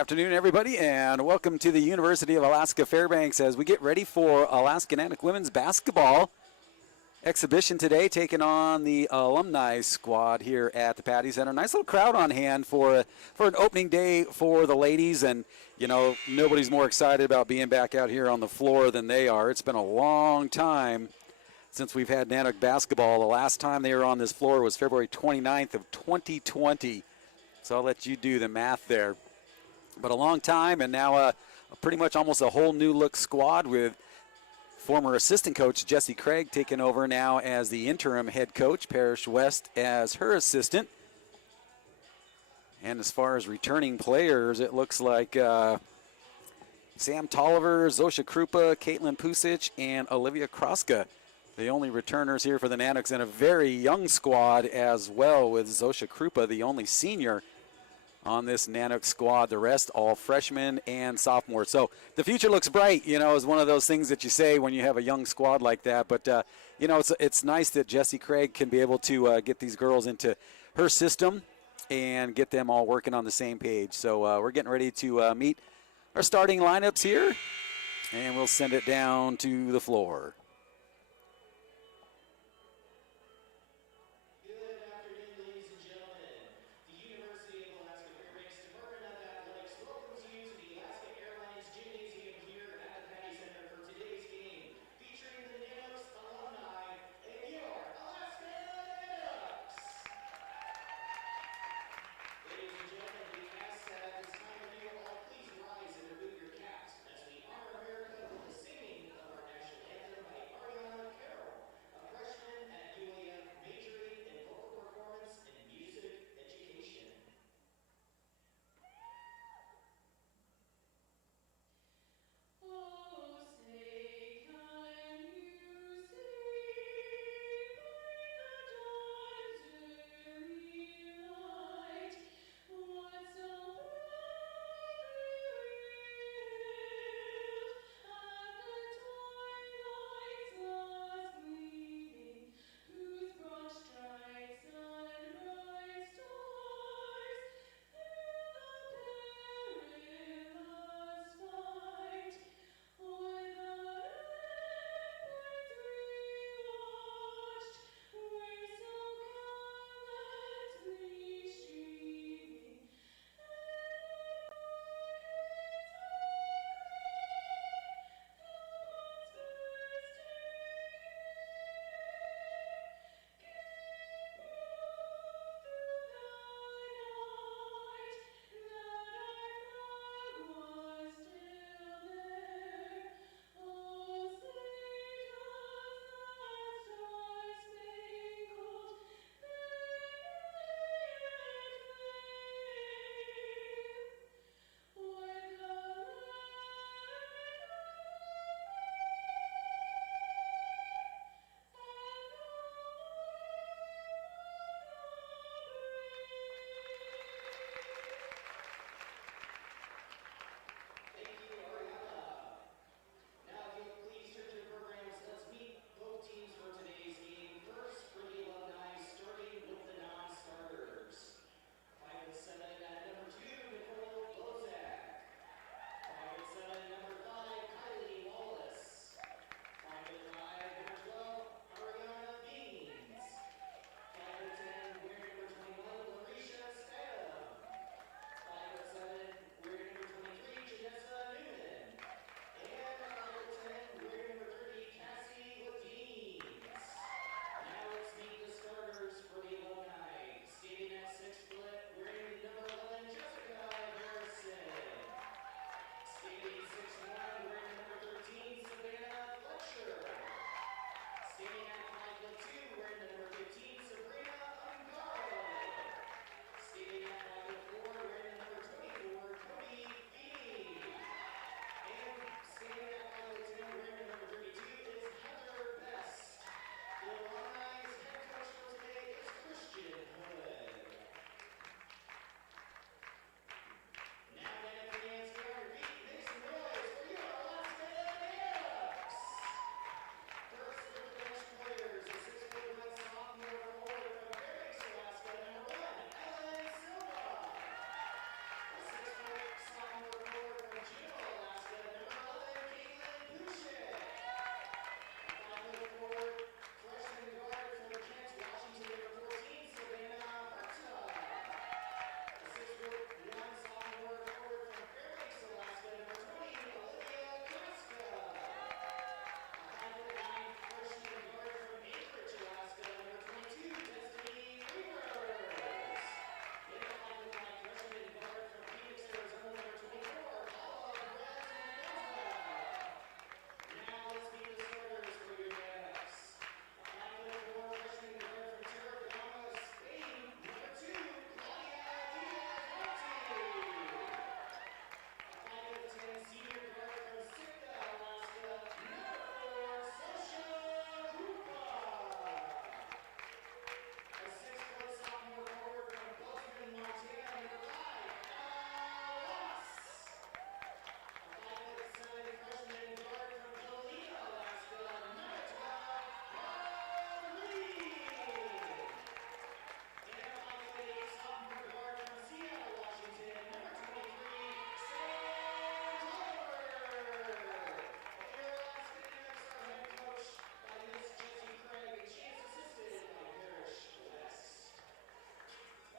Afternoon, everybody, and welcome to the University of Alaska Fairbanks as we get ready for Alaska Nanook women's basketball exhibition today, taking on the Alumni squad here at the Patty Center. Nice little crowd on hand for an opening day for the ladies, and you know, nobody's more excited about being back out here on the floor than they are. It's been a long time since we've had Nanook basketball. The last time they were on this floor was February 29th of 2020, so I'll let you do the math there. But a long time, and now pretty much almost a whole new look squad with former assistant coach Jesse Craig taking over now as the interim head coach, Parrish West as her assistant. And as far as returning players, it looks like Sam Tolliver, Zosha Krupa, Caitlin Pusic, and Olivia Kroska, the only returners here for the Nanooks, and a very young squad as well, with Zosha Krupa, the only senior on this Nanook squad. The rest all freshmen and sophomores. So the future looks bright, you know, is one of those things that you say when you have a young squad like that. But, you know, it's nice that Jessie Craig can be able to get these girls into her system and get them all working on the same page. So we're getting ready to meet our starting lineups here, and we'll send it down to the floor.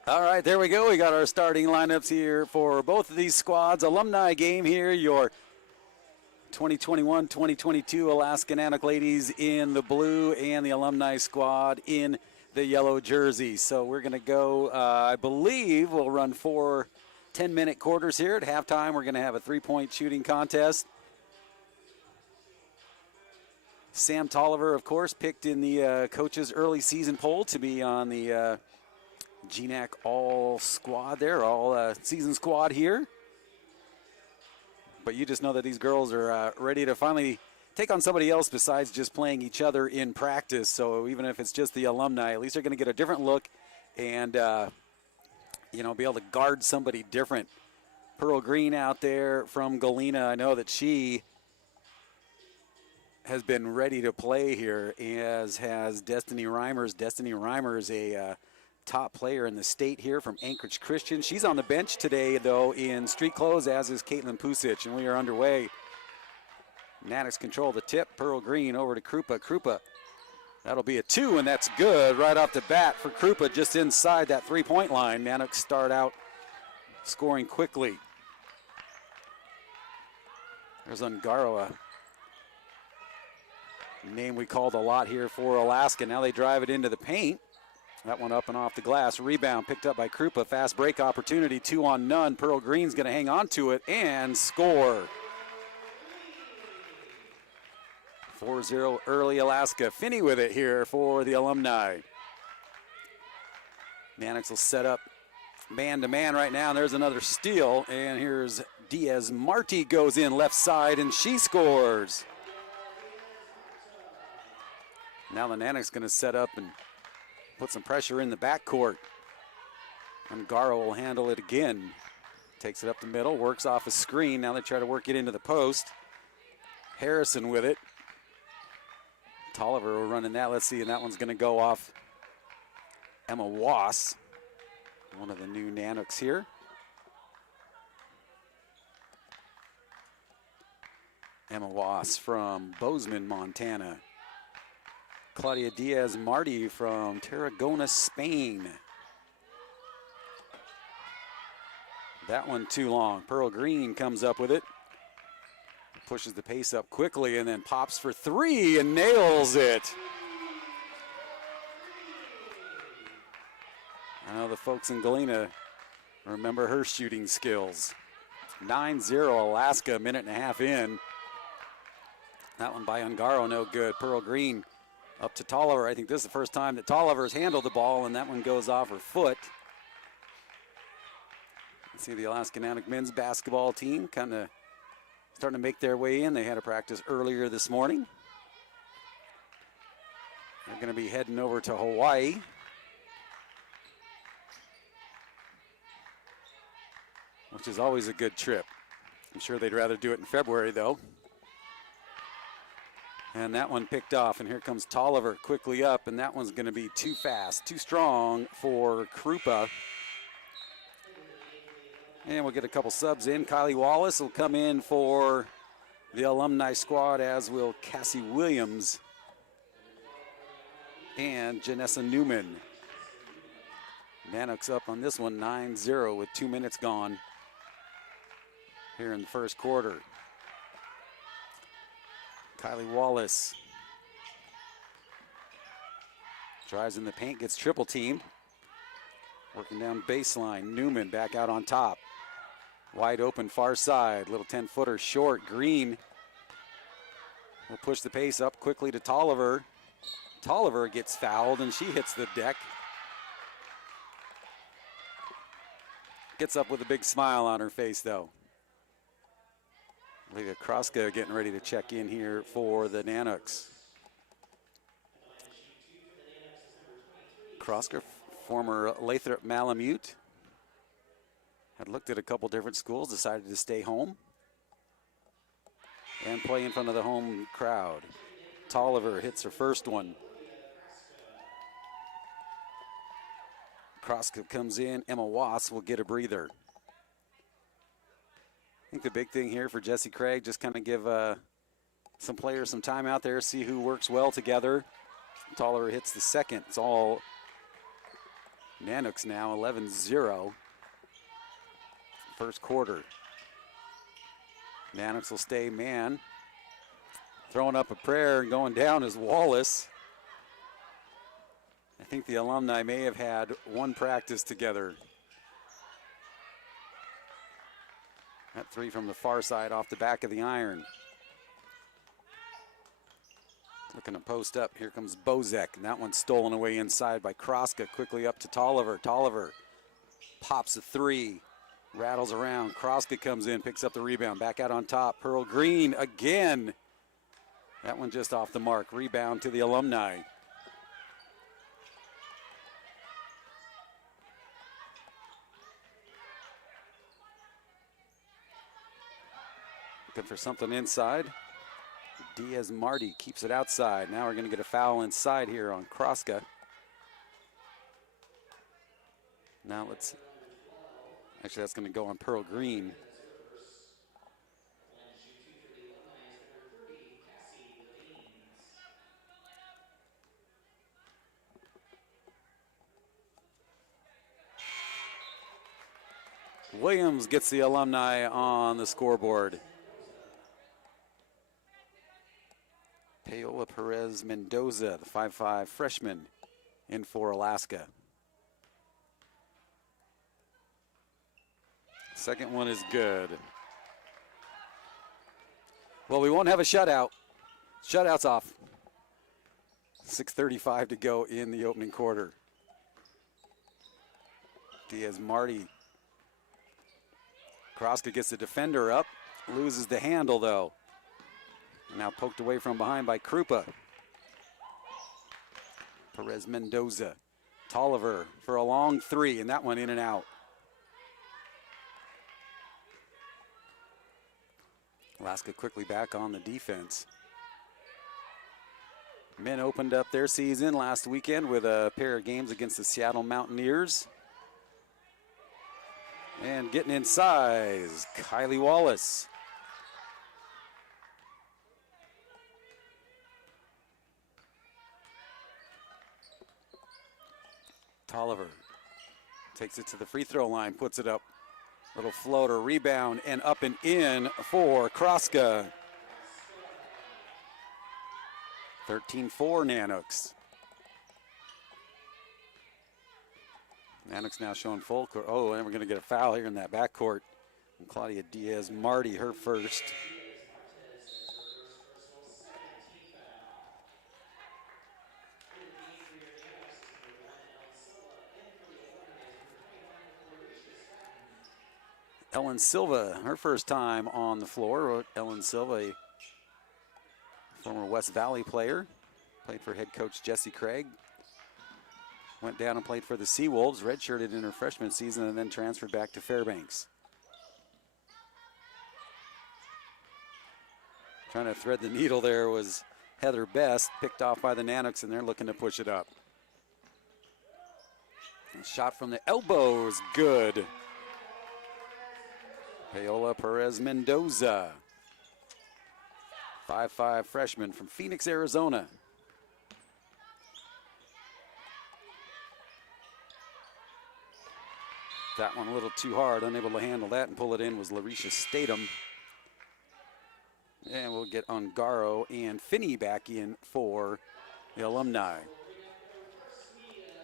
All right, there we go. We got our starting lineups here for both of these squads. Alumni game here, your 2021-2022 Alaska Nanook ladies in the blue and the alumni squad in the yellow jersey. So we're going to go, I believe we'll run 4 10-minute quarters here. At halftime, we're going to have a 3-point shooting contest. Sam Tolliver, of course, picked in the coaches' early season poll to be on the GNAC all squad there, all season squad here. But you just know that these girls are ready to finally take on somebody else besides just playing each other in practice. So even if it's just the alumni, at least they're going to get a different look and, you know, be able to guard somebody different. Pearl Green out there from Galena, I know that she has been ready to play here, as has Destiny Reimers. Destiny Reimers, a top player in the state here from Anchorage Christian. She's on the bench today, though, in street clothes, as is Caitlin Pusic, and we are underway. Nanoks control the tip. Pearl Green over to Krupa. Krupa, that'll be a 2, and that's good right off the bat for Krupa, just inside that 3-point line. Nanoks start out scoring quickly. There's Ungaro, a name we called a lot here for Alaska. Now they drive it into the paint. That one up and off the glass. Rebound picked up by Krupa. Fast break opportunity, 2 on none. Pearl Green's going to hang on to it and score. 4-0 early Alaska. Finney with it here for the Alumni. Nanoks will set up man-to-man right now. And there's another steal. And here's Diaz Marti goes in left side, and she scores. Now the Nanoks going to set up and put some pressure in the backcourt. Ungaro will handle it again. Takes it up the middle, works off a screen. Now they try to work it into the post. Harrison with it. Tolliver will run in that. Let's see, and that one's going to go off Emma Wass, one of the new Nanooks here. Emma Wass from Bozeman, Montana. Claudia Diaz Marti from Tarragona, Spain. That one too long. Pearl Green comes up with it. Pushes the pace up quickly and then pops for 3 and nails it. I know the folks in Galena remember her shooting skills. 9-0 Alaska, a minute and a half in. That one by Ungaro, no good. Pearl Green up to Tolliver. I think this is the first time that Tolliver's handled the ball, and that one goes off her foot. Let's see the Alaska Nanook men's basketball team kind of starting to make their way in. They had a practice earlier this morning. They're going to be heading over to Hawaii. Which is always a good trip. I'm sure they'd rather do it in February, though. And that one picked off, and here comes Tolliver quickly up, and that one's going to be too fast, too strong for Krupa. And we'll get a couple subs in. Kylie Wallace will come in for the alumni squad, as will Cassie Williams and Janessa Newman. Nanooks up on this one, 9-0 with 2 minutes gone here in the first quarter. Kylie Wallace drives in the paint, gets triple teamed. Working down baseline, Newman back out on top. Wide open far side, little 10-footer short. Green will push the pace up quickly to Tolliver. Tolliver gets fouled and she hits the deck. Gets up with a big smile on her face though. Leah Kroska getting ready to check in here for the Nanooks. Kroska, former Lathrop Malamute, had looked at a couple different schools, decided to stay home and play in front of the home crowd. Tolliver hits her first one. Kroska comes in. Emma Wass will get a breather. I think the big thing here for Jesse Craig, just kind of give some players some time out there, see who works well together. Tolliver hits the second. It's all Nanook's now 11-0. First quarter. Nanook's will stay man. Throwing up a prayer and going down is Wallace. I think the Alumni may have had one practice together. That three from the far side off the back of the iron. Looking to post up. Here comes Bozek. And that one's stolen away inside by Kroska. Quickly up to Tolliver. Tolliver pops a three. Rattles around. Kroska comes in, picks up the rebound. Back out on top. Pearl Green again. That one just off the mark. Rebound to the Alumni. Looking for something inside. Diaz-Marty keeps it outside. Now we're going to get a foul inside here on Kroska. Now let's, actually that's going to go on Pearl Green. Williams gets the Alumni on the scoreboard. Paola Perez Mendoza, the 5'5" freshman, in for Alaska. Second one is good. Well, we won't have a shutout. Shutout's off. 6:35 to go in the opening quarter. Diaz-Marty. Kroska gets the defender up, loses the handle though. Now poked away from behind by Krupa. Perez Mendoza. Tolliver for a long three, and that one in and out. Alaska quickly back on the defense. Men opened up their season last weekend with a pair of games against the Seattle Mountaineers. And getting inside is Kylie Wallace. Tolliver takes it to the free throw line, puts it up. Little floater, rebound, and up and in for Kroska. 13-4 Nanooks. Nanooks now showing full court. Oh, and we're going to get a foul here in that backcourt. And Claudia Diaz-Marty, her first. Ellen Silva, her first time on the floor. Ellen Silva, a former West Valley player, played for head coach Jesse Craig. Went down and played for the Seawolves, redshirted in her freshman season, and then transferred back to Fairbanks. Trying to thread the needle there was Heather Best, picked off by the Nanooks, and they're looking to push it up. And shot from the elbow is good. Paola Perez Mendoza, 5'5" freshman from Phoenix, Arizona. That one a little too hard, unable to handle that and pull it in was Larisha Statham. And we'll get Ungaro and Finney back in for the Alumni.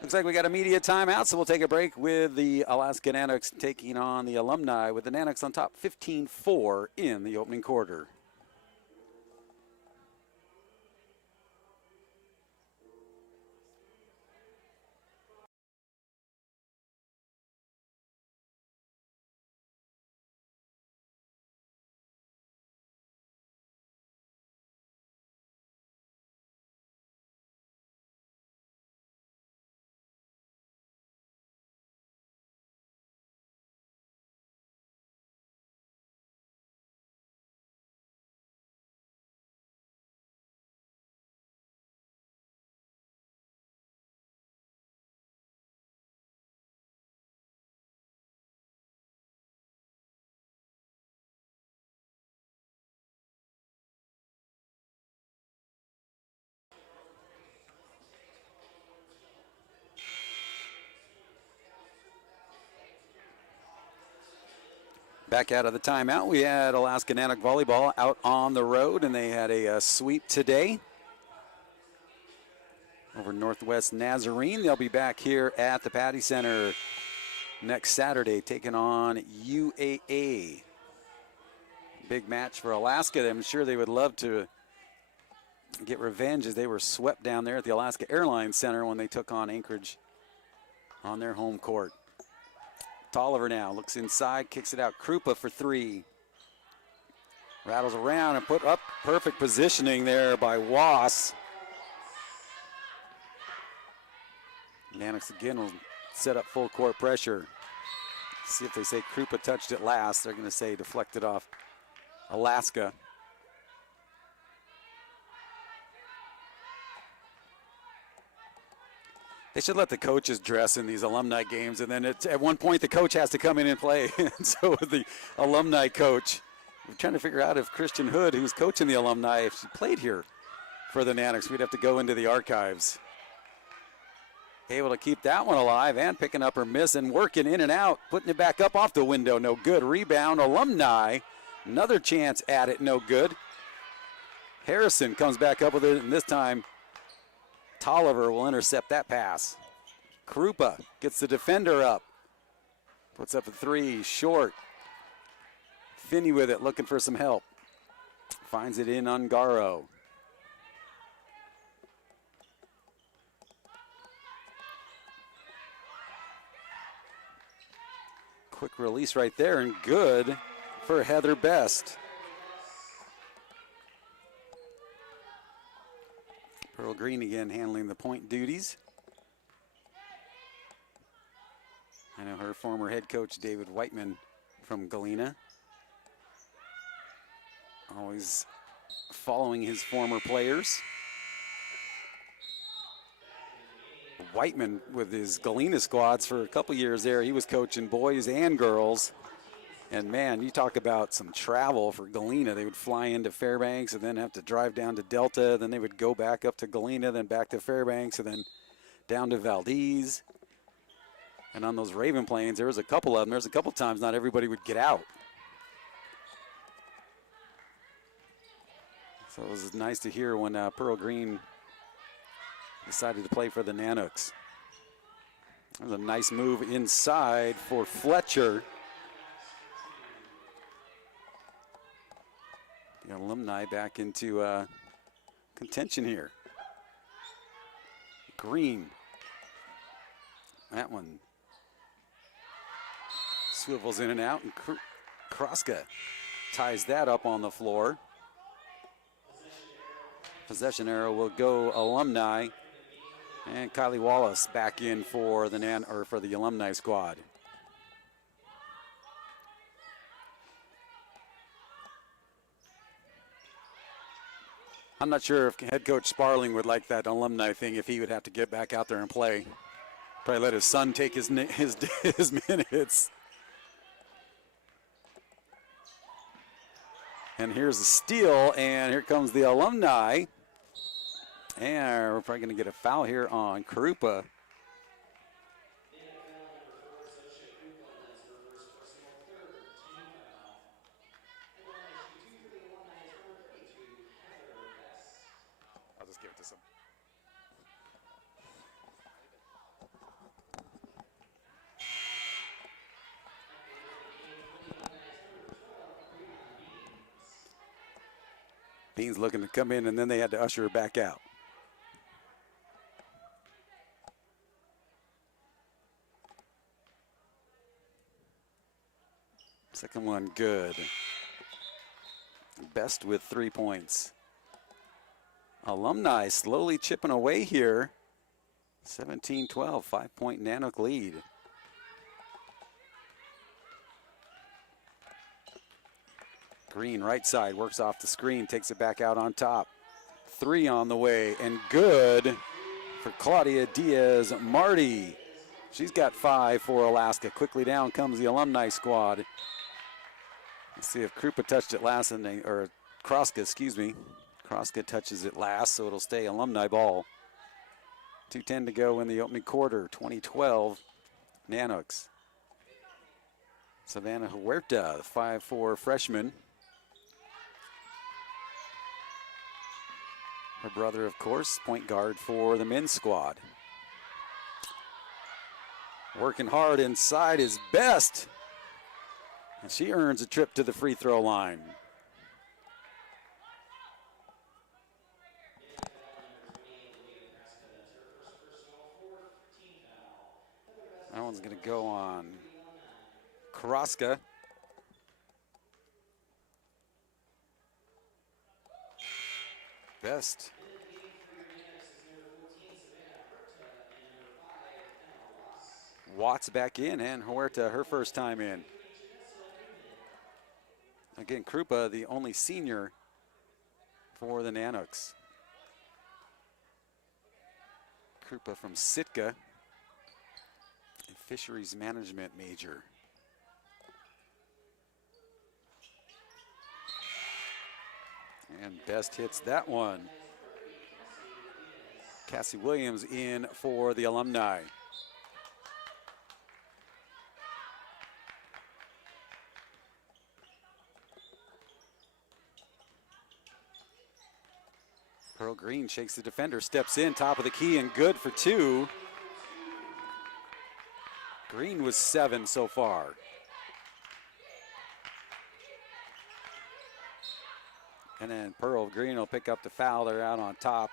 Looks like we got a media timeout, so we'll take a break with the Alaska Nanooks taking on the Alumni with the Nanooks on top 15-4 in the opening quarter. Back out of the timeout, we had Alaska Nanook volleyball out on the road, and they had a sweep today over Northwest Nazarene. They'll be back here at the Patty Center next Saturday, taking on UAA. Big match for Alaska. I'm sure they would love to get revenge as they were swept down there at the Alaska Airlines Center when they took on Anchorage on their home court. Tolliver now looks inside, kicks it out. Krupa for three. Rattles around and put up perfect positioning there by Wass. Nanooks again will set up full court pressure. See if they say Krupa touched it last. They're going to say deflected off Alaska. They should let the coaches dress in these alumni games, and then at one point the coach has to come in and play. And so the alumni coach, we're trying to figure out if Christian Hood, who's coaching the alumni, if she played here for the Nanooks. We'd have to go into the archives. Able to keep that one alive and picking up her miss and working in and out, putting it back up off the window. No good. Rebound, Alumni. Another chance at it, no good. Harrison comes back up with it, and this time Tolliver will intercept that pass. Krupa gets the defender up. Puts up a three, short. Finney with it, looking for some help. Finds it in Ungaro. Quick release right there, and good for Heather Best. Pearl Green again handling the point duties. I know her former head coach, David Whiteman from Galena. Always following his former players. Whiteman with his Galena squads for a couple years there. He was coaching boys and girls. And man, you talk about some travel for Galena. They would fly into Fairbanks and then have to drive down to Delta. Then they would go back up to Galena, then back to Fairbanks, and then down to Valdez. And on those Raven planes, there was a couple of them. There's a couple times not everybody would get out. So it was nice to hear when Pearl Green decided to play for the Nanooks. That was a nice move inside for Fletcher. The Alumni back into contention here. Green. That one swivels in and out, and Kroska ties that up on the floor. Possession arrow will go Alumni, and Kylie Wallace back in for the Alumni squad. I'm not sure if head coach Sparling would like that alumni thing if he would have to get back out there and play. Probably let his son take his minutes. And here's the steal, and here comes the Alumni. And we're probably going to get a foul here on Krupa. I'll just give it to some. Bean's looking to come in, and then they had to usher her back out. Second one good. Best with 3 points. Alumni slowly chipping away here. 17-12, 5-point Nanook lead. Green right side, works off the screen, takes it back out on top. Three on the way, and good for Claudia Diaz-Marty. She's got 5 for Alaska. Quickly down comes the Alumni squad. Let's see if Krupa touched it last, or Kroska, excuse me. Kroska touches it last, so it'll stay Alumni ball. 2:10 to go in the opening quarter, 2012 Nanooks. Savannah Huerta, the 5'4" freshman. Her brother, of course, point guard for the men's squad. Working hard inside is Best. And she earns a trip to the free throw line. That one's going to go on Kraska. Best. Watts back in, and Huerta her first time in. Again, Krupa, the only senior for the Nanooks. Krupa from Sitka, a fisheries management major. And Best hits that one. Cassie Williams in for the Alumni. Pearl Green shakes the defender, steps in, top of the key, and good for two. Green was 7 so far. And then Pearl Green will pick up the foul. They're out on top.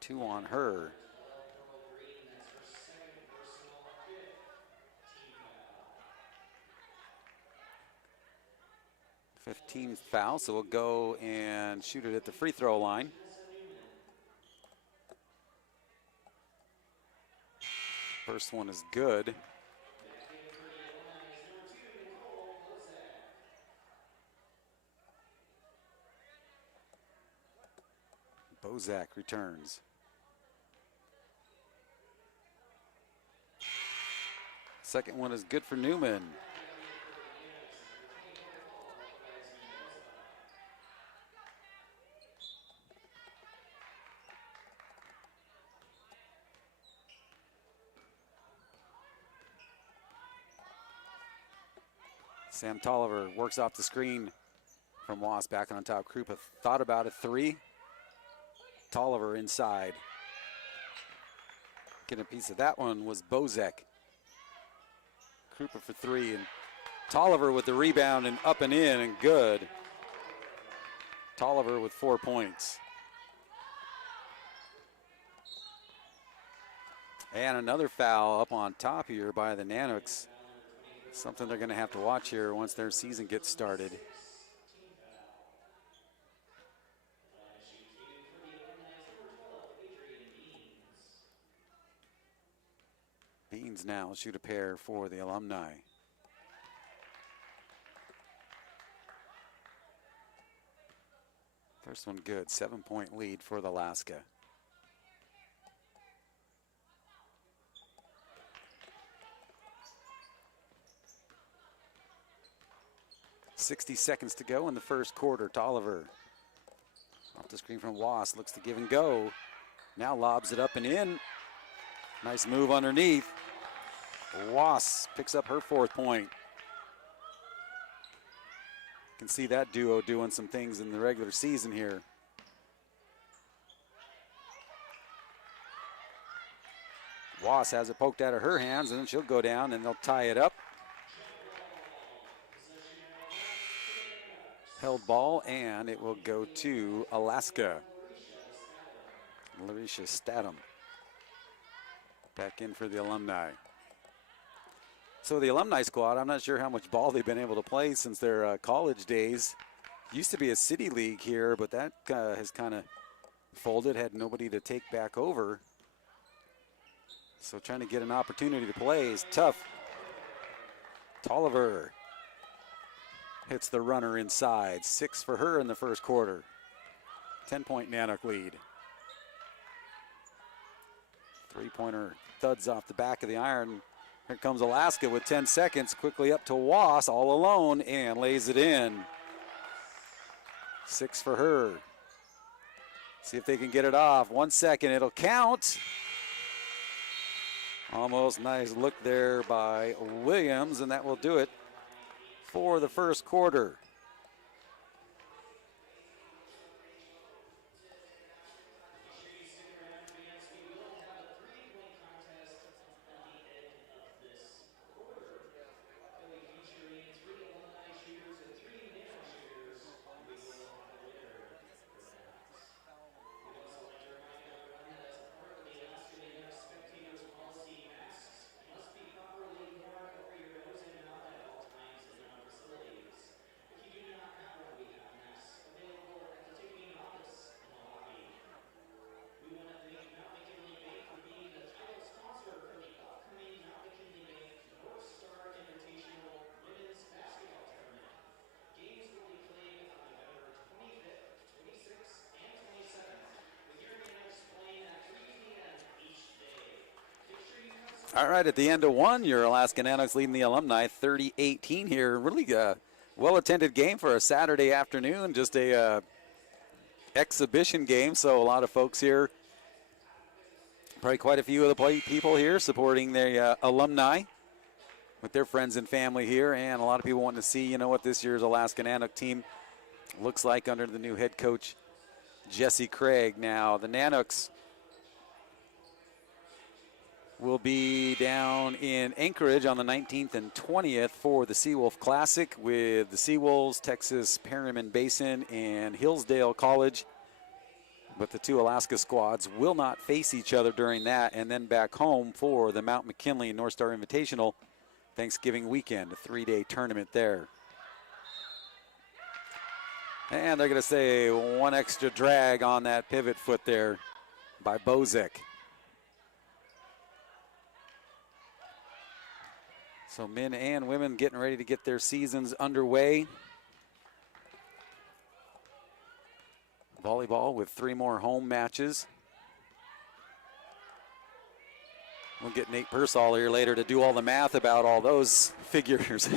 2 on her. #15th foul, so we'll go and shoot it at the free throw line. First one is good. Bozak returns. Second one is good for Newman. Sam Tolliver works off the screen from Wasp, back on top. Krupa thought about a 3. Tolliver inside. Getting a piece of that one was Bozek. Krupa for 3, and Tolliver with the rebound and up and in and good. Tolliver with 4 points. And another foul up on top here by the Nanooks. Something they're going to have to watch here once their season gets started. Beans now shoot a pair for the Alumni. First one good, 7-point lead for the Alaska. .60 seconds to go in the first quarter. Tolliver off the screen from Wass, looks to give and go. Now lobs it up and in. Nice move underneath. Wass picks up her 4th point. You can see that duo doing some things in the regular season here. Wass has it poked out of her hands, and then she'll go down and they'll tie it up. Held ball, and it will go to Alaska. Larisha Statham back in for the Alumni. So the Alumni squad, I'm not sure how much ball they've been able to play since their college days. Used to be a city league here, but that has kind of folded, had nobody to take back over. So trying to get an opportunity to play is tough. Tolliver hits the runner inside. 6 for her in the first quarter. 10-point Nanook lead. 3-pointer thuds off the back of the iron. Here comes Alaska with 10 seconds. Quickly up to Wass, all alone, and lays it in. 6 for her. See if they can get it off. 1 second, it'll count. Almost nice look there by Williams, and that will do it for the first quarter. All right, at the end of one, your Alaska Nanoks leading the Alumni 30-18 here. Really well-attended game for a Saturday afternoon, just a exhibition game, so a lot of folks here, probably quite a few of the people here supporting the Alumni with their friends and family here, and a lot of people wanting to see, what this year's Alaska Nanook team looks like under the new head coach, Jesse Craig. Now, the Nanooks will be down in Anchorage on the 19th and 20th for the Seawolf Classic with the Seawolves, Texas Perryman Basin, and Hillsdale College. But the two Alaska squads will not face each other during that, and then back home for the Mount McKinley and North Star Invitational Thanksgiving weekend, a 3-day tournament there. And they're going to say one extra drag on that pivot foot there by Bozek. So men and women getting ready to get their seasons underway. Volleyball with 3 more home matches. We'll get Nate Pearsall here later to do all the math about all those figures.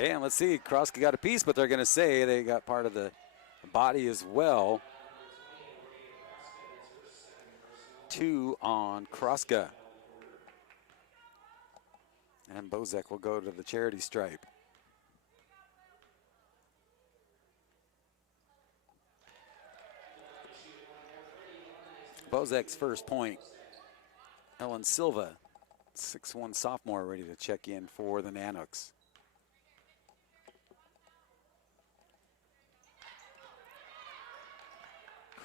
And let's see, Kroska got a piece, but they're going to say they got part of the body as well. 2 on Kroska. And Bozek will go to the charity stripe. Bozek's first point. Ellen Silva, 6'1" sophomore, ready to check in for the Nanooks.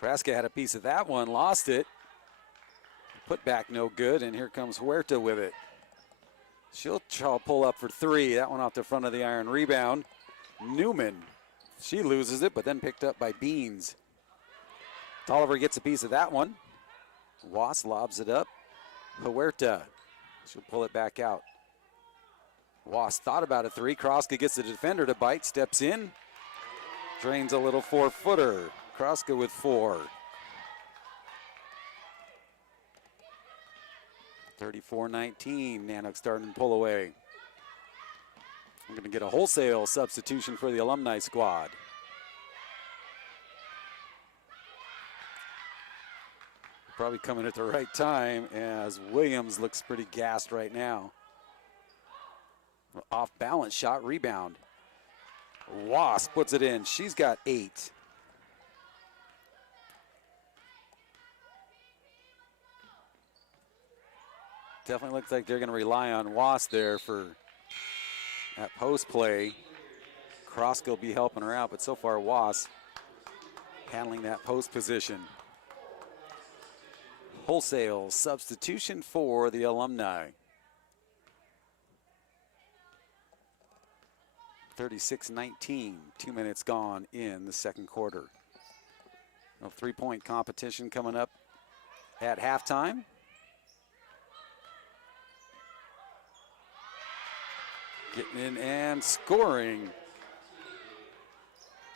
Kraska had a piece of that one, lost it. Put back no good, and here comes Huerta with it. She'll pull up for 3. That one off the front of the iron. Rebound. Newman. She loses it, but then picked up by Beans. Tolliver gets a piece of that one. Wass lobs it up. Huerta. She'll pull it back out. Wass thought about a 3. Kroska gets the defender to bite, steps in. Drains a little 4-footer. Kroska with 4. 34-19, Nanook starting to pull away. We're going to get a wholesale substitution for the Alumni squad. Probably coming at the right time as Williams looks pretty gassed right now. Off balance shot, rebound. Wass puts it in. She's got 8. Definitely looks like they're going to rely on Wass there for that post play. Kroska will be helping her out, but so far Wass handling that post position. Wholesale substitution for the Alumni. 36-19, 2 minutes gone in the second quarter. A 3-point competition coming up at halftime. Getting in and scoring.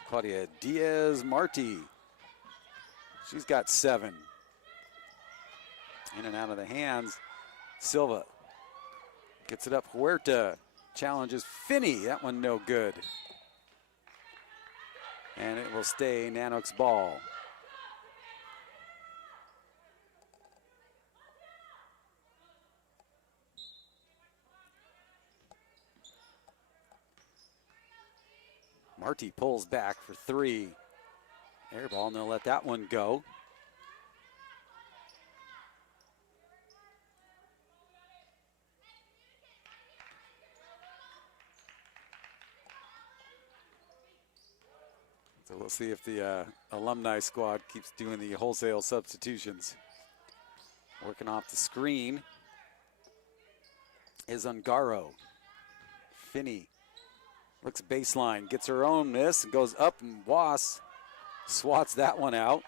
Claudia Diaz-Marti. She's got 7. In and out of the hands. Silva Gets it up, Huerta. Challenges Finney. That one no good. And it will stay Nanook's ball. Marty pulls back for three. Air ball, and they'll let that one go. So we'll see if the alumni squad keeps doing the wholesale substitutions. Working off the screen is Ungaro. Finney looks baseline, gets her own miss, and goes up, and Was swats that one out.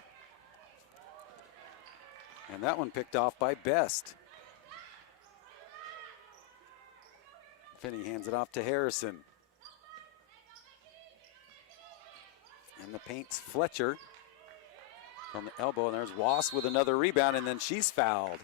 And that one picked off by Best. Finney hands it off to Harrison. And the paint's Fletcher from the elbow, and there's Was with another rebound, and then she's fouled.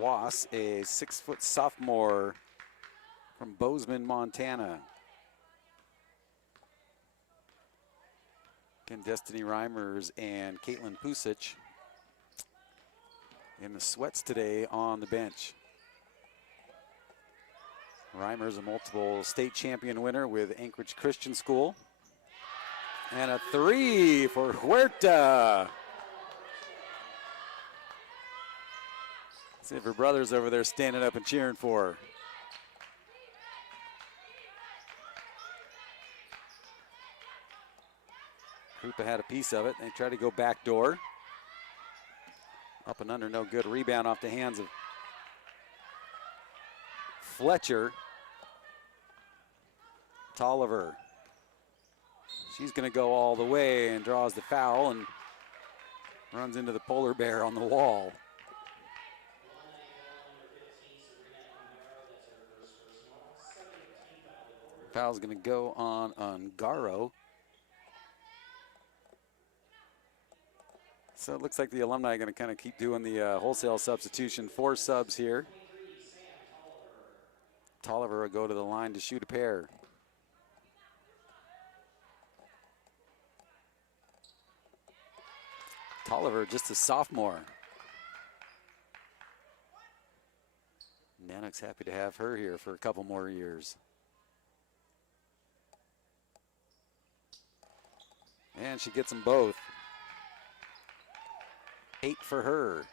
Was, a 6-foot sophomore from Bozeman, Montana. Again, Destiny Reimers and Caitlin Pusic in the sweats today on the bench. Reimers, a multiple state champion winner with Anchorage Christian School. And a three for Huerta. See if her brother's over there standing up and cheering for her. Krupa had a piece of it. They tried to go back door. Up and under, no good. Rebound off the hands of Fletcher. Tolliver. She's going to go all the way and draws the foul and runs into the polar bear on the wall. Foul's going to go on Ungaro. So it looks like the Alumni are going to kind of keep doing the wholesale substitution. 4 subs here. Tolliver will go to the line to shoot a pair. Tolliver, just a sophomore. Nanook's happy to have her here for a couple more years. And she gets them both. 8 for her.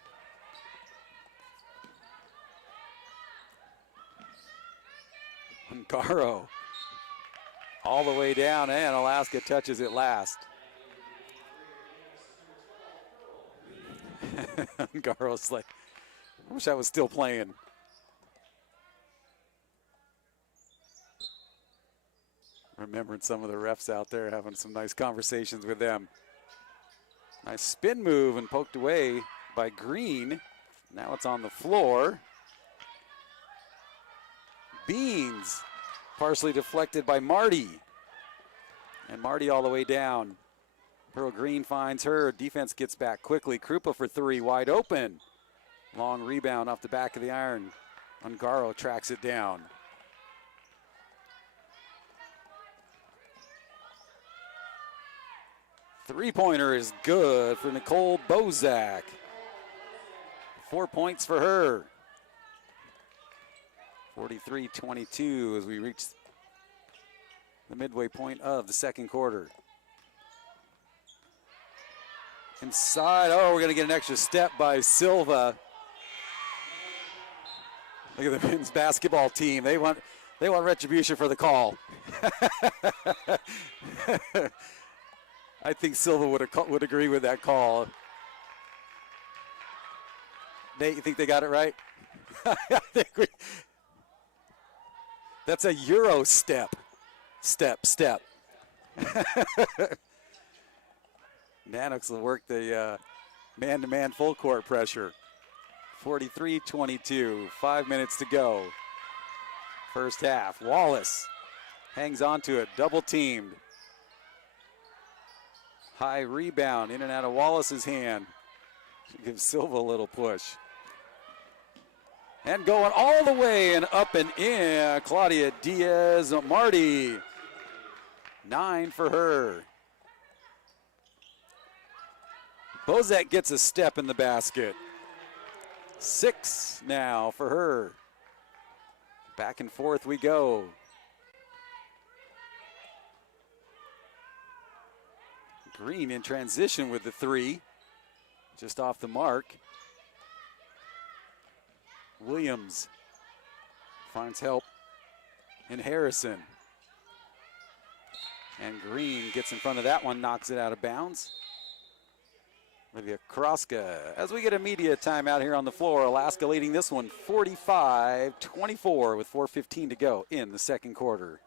Ungaro all the way down, and Alaska touches it last. Ungaro's like, I wish I was still playing. Remembering some of the refs out there, having some nice conversations with them. Nice spin move and poked away by Green. Now it's on the floor. Beans partially deflected by Marty. And Marty all the way down. Pearl Green finds her. Defense gets back quickly. Krupa for 3, wide open. Long rebound off the back of the iron. Ungaro tracks it down. Three-pointer is good for Nicole Bozak. 4 points for her. 43-22 as we reach the midway point of the second quarter. Inside, oh, we're going to get an extra step by Silva. Look at the men's basketball team. They want retribution for the call. I think Silva would agree with that call. Nate, you think they got it right? I think that's a Euro step. Step. Nanook's will work the man-to-man full court pressure. 43-22, 5 minutes to go. First half. Wallace Hangs on to it, double teamed. High rebound, in and out of Wallace's hand. She gives Silva a little push. And going all the way and up and in, Claudia Diaz-Marty. 9 for her. Bozek gets a step in the basket. 6 now for her. Back and forth we go. Green in transition with the 3. Just off the mark. Williams finds help in Harrison. And Green gets in front of that one, knocks it out of bounds. Olivia Kraska. As we get a media timeout here on the floor, Alaska leading this one 45-24 with 4:15 to go in the second quarter.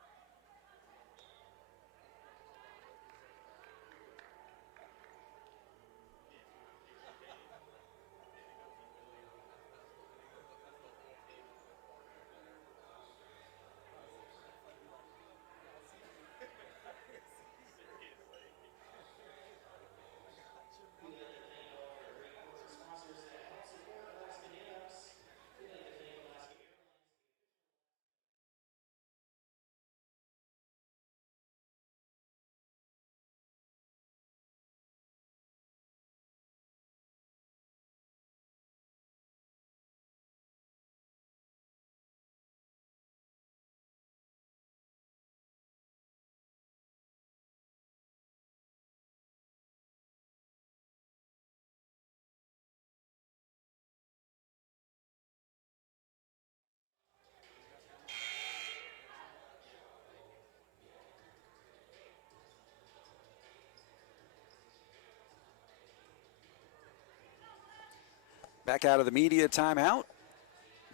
Back out of the media timeout.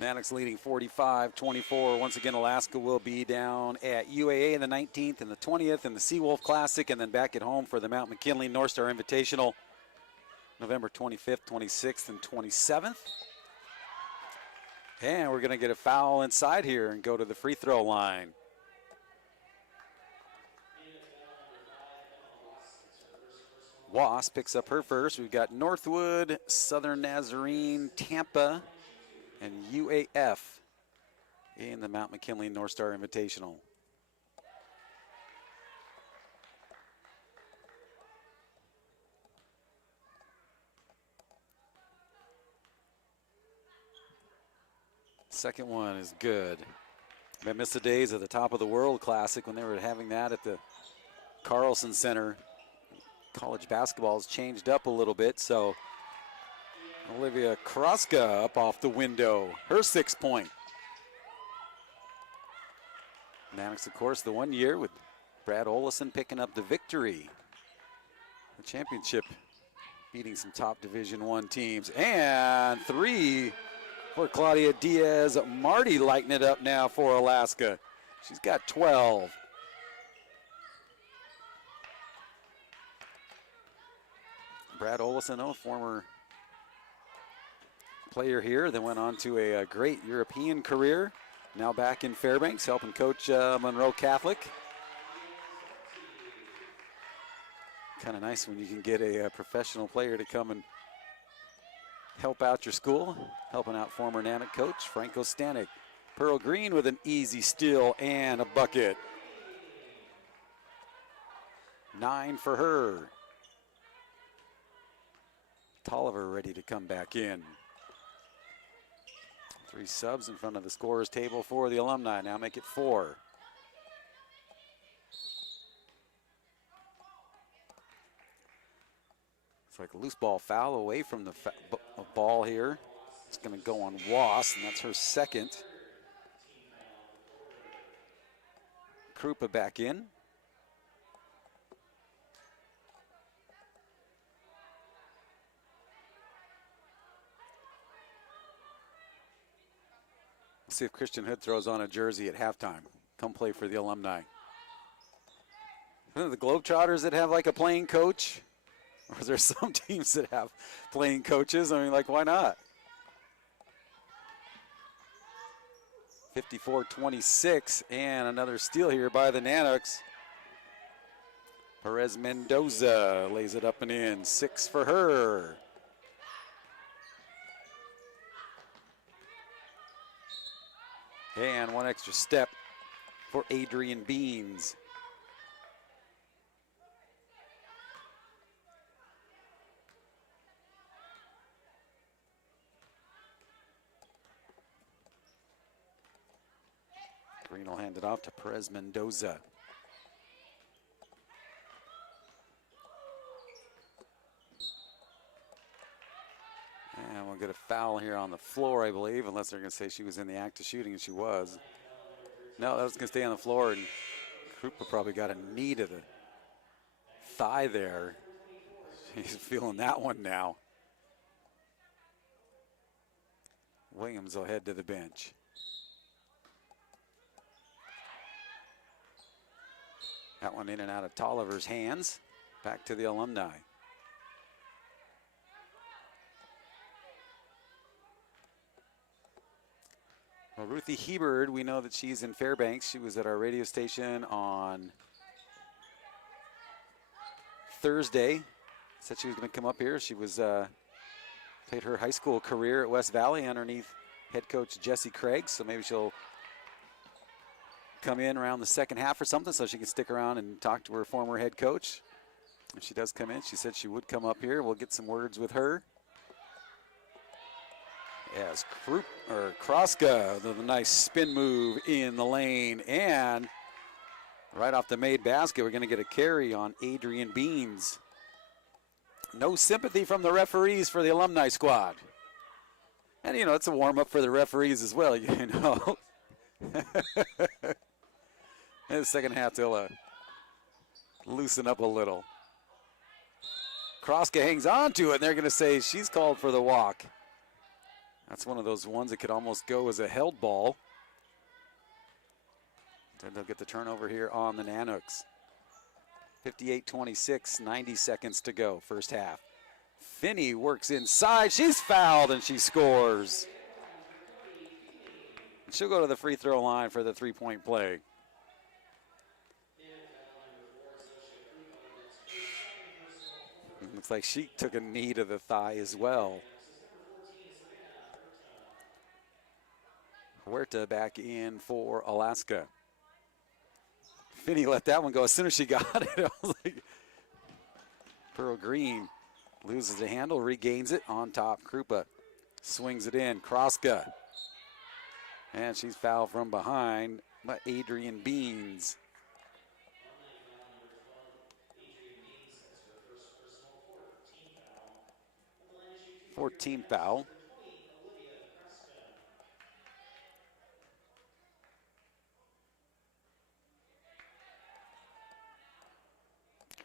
Maddox leading 45-24. Once again, Alaska will be down at UAA in the 19th and the 20th in the Seawolf Classic, and then back at home for the Mount McKinley North Star Invitational November 25th, 26th, and 27th. And we're going to get a foul inside here and go to the free throw line. Wasp picks up her first. We've got Northwood, Southern Nazarene, Tampa, and UAF in the Mount McKinley North Star Invitational. Second one is good. I miss the days of the Top of the World Classic when they were having that at the Carlson Center. College basketball has changed up a little bit, so Olivia Kraska up off the window, her 6th point. Maddox, of course, the 1 year with Brad Olson picking up the victory. The championship, beating some top Division I teams. And 3 for Claudia Diaz-Marty, lighting it up now for Alaska. She's got 12. Brad Olson, a former player here, then went on to a great European career. Now back in Fairbanks, helping coach Monroe Catholic. Kind of nice when you can get a professional player to come and help out your school. Helping out former Nanack coach Franco Stanek. Pearl Green with an easy steal and a bucket. 9 for her. Tolliver ready to come back in. 3 subs in front of the scorer's table for the Alumni. Now make it 4. It's like a loose ball foul away from the ball here. It's going to go on Wass, and that's her 2nd. Krupa back in. See if Christian Hood throws on a jersey at halftime. Come play for the Alumni. The Globetrotters that have like a playing coach? Or is there some teams that have playing coaches? I mean, like, why not? 54-26, and another steal here by the Nanooks. Perez Mendoza lays it up and in. 6 for her. And one extra step for Adrian Beans. Green will hand it off to Perez Mendoza. And we'll get a foul here on the floor, I believe, unless they're going to say she was in the act of shooting, and she was. No, that was going to stay on the floor, and Krupa probably got a knee to the thigh there. He's feeling that one now. Williams will head to the bench. That one in and out of Tolliver's hands. Back to the Alumni. Well, Ruthie Hebert, we know that she's in Fairbanks. She was at our radio station on Thursday. Said she was going to come up here. She was played her high school career at West Valley underneath head coach Jesse Craig. So maybe she'll come in around the second half or something so she can stick around and talk to her former head coach. If she does come in, she said she would come up here. We'll get some words with her. Yes, Kroska, the nice spin move in the lane, and right off the made basket, we're going to get a carry on Adrian Beans. No sympathy from the referees for the Alumni squad. And, you know, it's a warm-up for the referees as well, you know. In the second half, they'll loosen up a little. Kroska hangs on to it, and they're going to say she's called for the walk. That's one of those ones that could almost go as a held ball. Then they'll get the turnover here on the Nanooks. 58-26, 90 seconds to go, first half. Finney works inside. She's fouled, and she scores. And she'll go to the free throw line for the three-point play. It looks like she took a knee to the thigh as well. Huerta back in for Alaska. Finney let that one go as soon as she got it. I was like, Pearl Green loses the handle, regains it on top. Krupa swings it in. Kroska. And she's fouled from behind by Adrian Beans. 14th foul.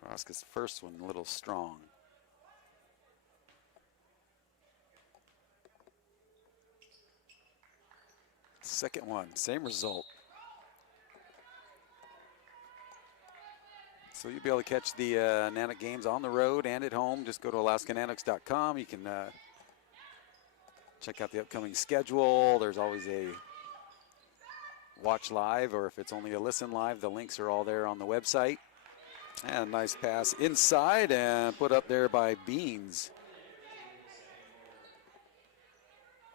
Kroska's first one a little strong. Second one, same result. So you'll be able to catch the Nanook games on the road and at home. Just go to AlaskaNanooks.com. You can check out the upcoming schedule. There's always a watch live, or if it's only a listen live, the links are all there on the website. And a nice pass inside and put up there by Beans.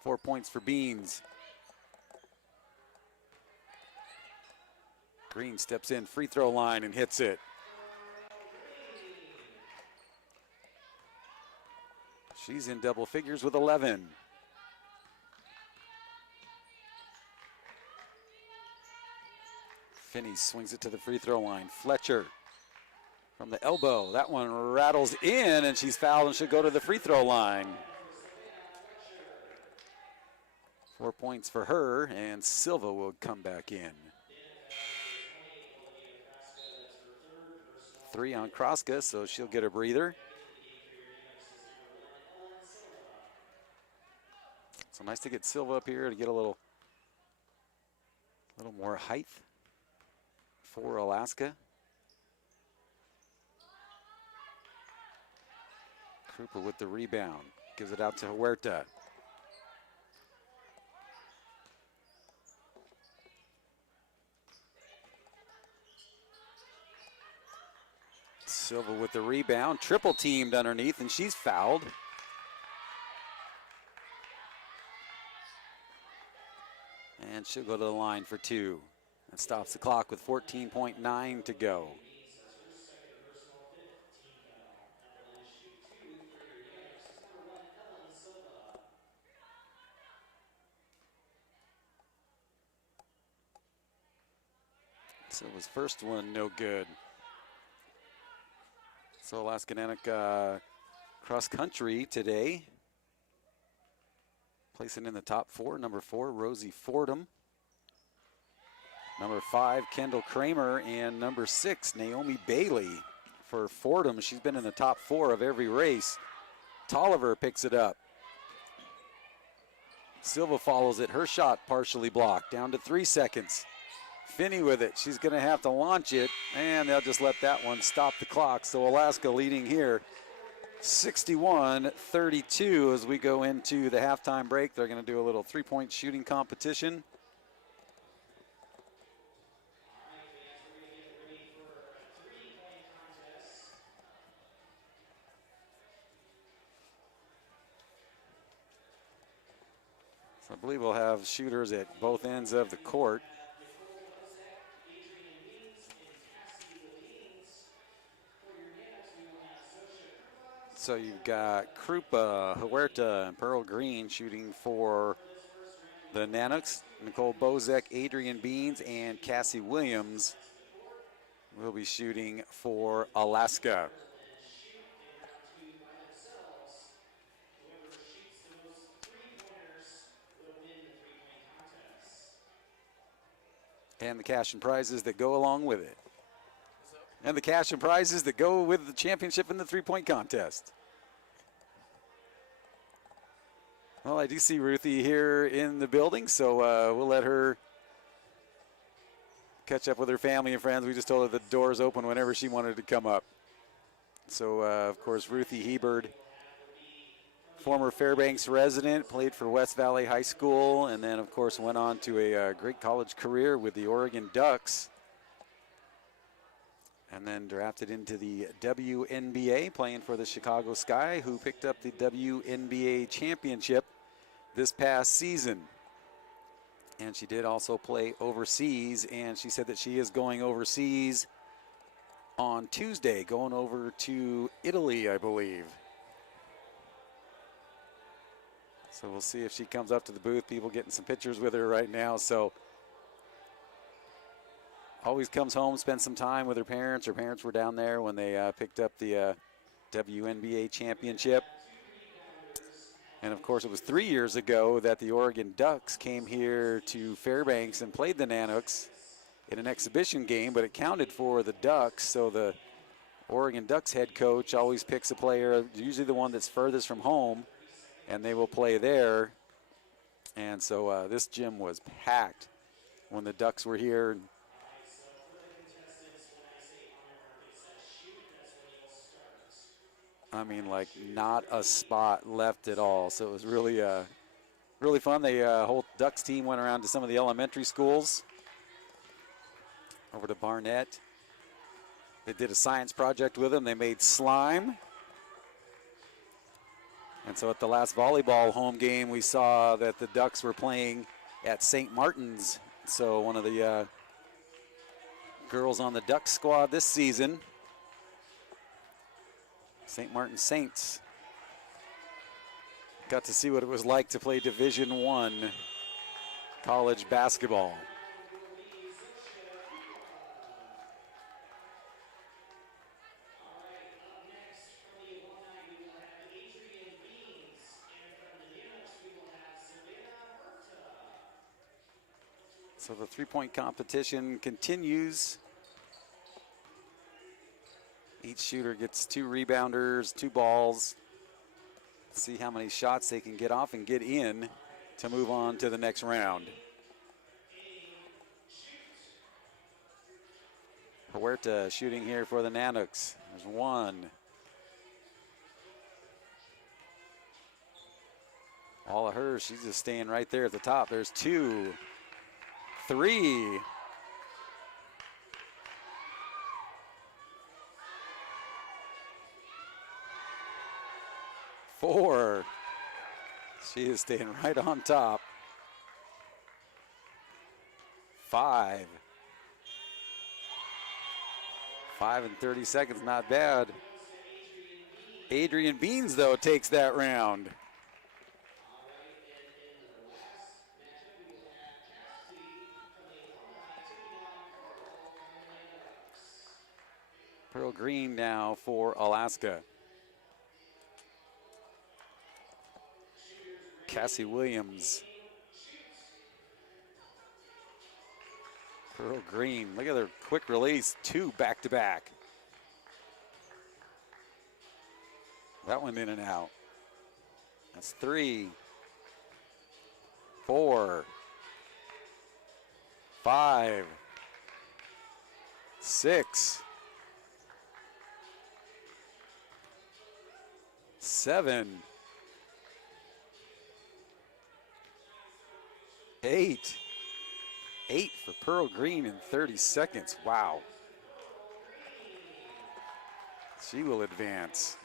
4 points for Beans. Green steps in, free throw line, and hits it. She's in double figures with 11. Finney swings it to the free throw line. Fletcher from the elbow. That one rattles in, and she's fouled and should go to the free throw line. 4 points for her, and Silva will come back in. 3 on Kroska, so she'll get a breather. So nice to get Silva up here to get a little more height for Alaska. Krupa with the rebound, gives it out to Huerta. Silva with the rebound, triple teamed underneath, and she's fouled. And she'll go to the line for 2. That stops the clock with 14.9 to go. Silva's first one, no good. So Alaskananic cross country today. Placing in the top 4, number 4, Rosie Fordham. Number 5, Kendall Kramer, and number 6, Naomi Bailey. For Fordham, she's been in the top 4 of every race. Tolliver picks it up. Silva follows it, her shot partially blocked, down to 3 seconds. Finney with it, she's gonna have to launch it, and they'll just let that one stop the clock. So Alaska leading here, 61-32 as we go into the halftime break. They're gonna do a little 3-point shooting competition. So I believe we'll have shooters at both ends of the court. So you've got Krupa, Huerta, and Pearl Green shooting for the Nanuks. Nicole Bozek, Adrian Beans, and Cassie Williams will be shooting for Alaska. And the cash and prizes that go along with it. And the cash and prizes that go with the championship in the 3-point contest. Well, I do see Ruthie here in the building, so we'll let her catch up with her family and friends. We just told her the door's open whenever she wanted to come up. So, of course, Ruthie Hebert, former Fairbanks resident, played for West Valley High School, and then, of course, went on to a great college career with the Oregon Ducks. And then drafted into the WNBA, playing for the Chicago Sky, who picked up the WNBA championship this past season. And she did also play overseas, and she said that she is going overseas on Tuesday, going over to Italy, I believe. So we'll see if she comes up to the booth. People getting some pictures with her right now. So always comes home, spends some time with her parents. Her parents were down there when they picked up the WNBA championship. And of course, it was 3 years ago that the Oregon Ducks came here to Fairbanks and played the Nanuks in an exhibition game, but it counted for the Ducks. So the Oregon Ducks head coach always picks a player, usually the one that's furthest from home, and they will play there. And so this gym was packed when the Ducks were here. I mean, like, not a spot left at all. So it was really, really fun. The whole Ducks team went around to some of the elementary schools, over to Barnett. They did a science project with them. They made slime. And so at the last volleyball home game, we saw that the Ducks were playing at St. Martin's. So one of the girls on the Ducks squad this season, St. Martin Saints, got to see what it was like to play Division I college basketball. So the 3-point competition continues. Each shooter gets 2 rebounders, 2 balls. See how many shots they can get off and get in to move on to the next round. Huerta shooting here for the Nanuks. There's 1. All of her, she's just staying right there at the top. There's 2, 3. 4. She is staying right on top. 5. 5 and 30 seconds, not bad. Adrian Beans, though, takes that round. Pearl Green now for Alaska. Cassie Williams. Pearl Green, look at their quick release, 2 back-to-back. That one in and out. That's 3, 4, 5, 6, 7, 8. 8 for Pearl Green in 30 seconds. Wow. She will advance.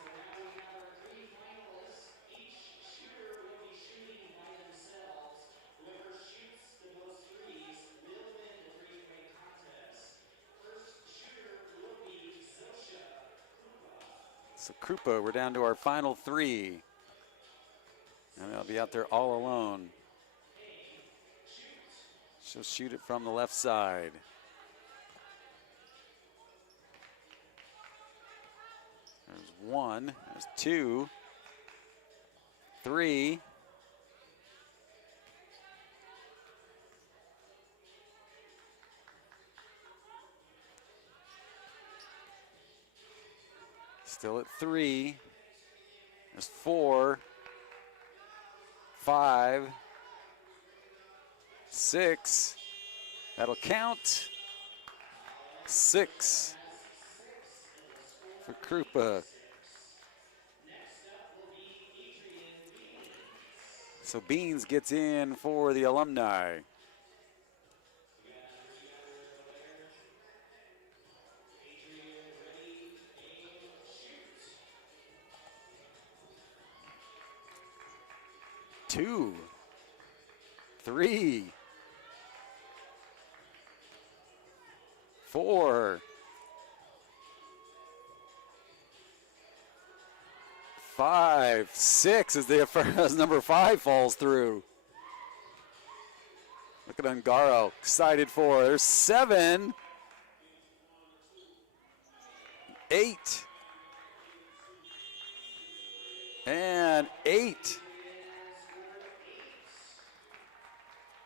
So Krupa, we're down to our final 3. And they'll be out there all alone. She'll shoot it from the left side. There's 1, there's 2, 3. Still at 3. There's 4, 5, 6. That'll count. 6 for Krupa. So Beans gets in for the Alumni. Two, 3, 4, 5, 6 as number 5 falls through. Look at Ungaro, excited for. There's 7, 8, and 8.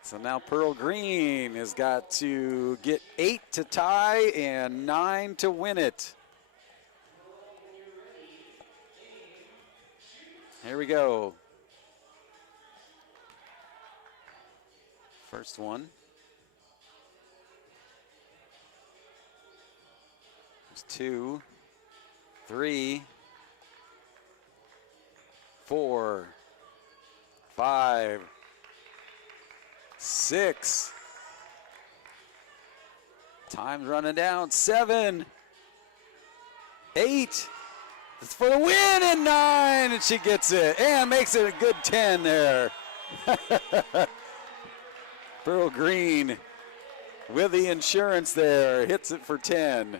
So now Pearl Green has got to get 8 to tie and 9 to win it. Here we go. First one. There's 2, 3, 4, 5, 6. Time's running down. 7, 8. It's for the win, and 9, and she gets it and makes it a good 10 there. Pearl Green with the insurance there, hits it for 10.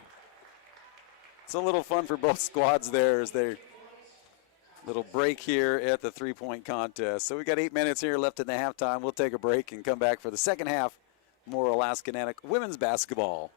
It's a little fun for both squads there as they little break here at the 3-point contest. So we got 8 minutes here left in the halftime. We'll take a break and come back for the second half. More Alaska Natick women's basketball.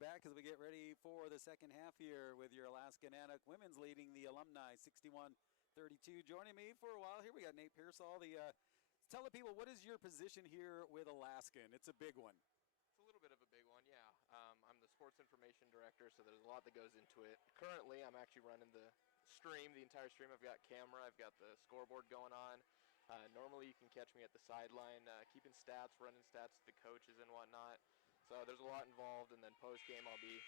back as we get ready for the second half here with your Alaska Nanook women's leading the Alumni 61-32. Joining me for a while here, we got Nate Pearsall. Tell the people, what is your position here with Alaskan? It's a big one. It's a little bit of a big one, yeah. I'm the sports information director, so there's a lot that goes into it. Currently, I'm actually running the stream, the entire stream. I've got camera, I've got the scoreboard going on. Normally, you can catch me at the sideline, keeping stats, running stats to the coaches and whatnot. So there's a lot involved, and then post-game I'll be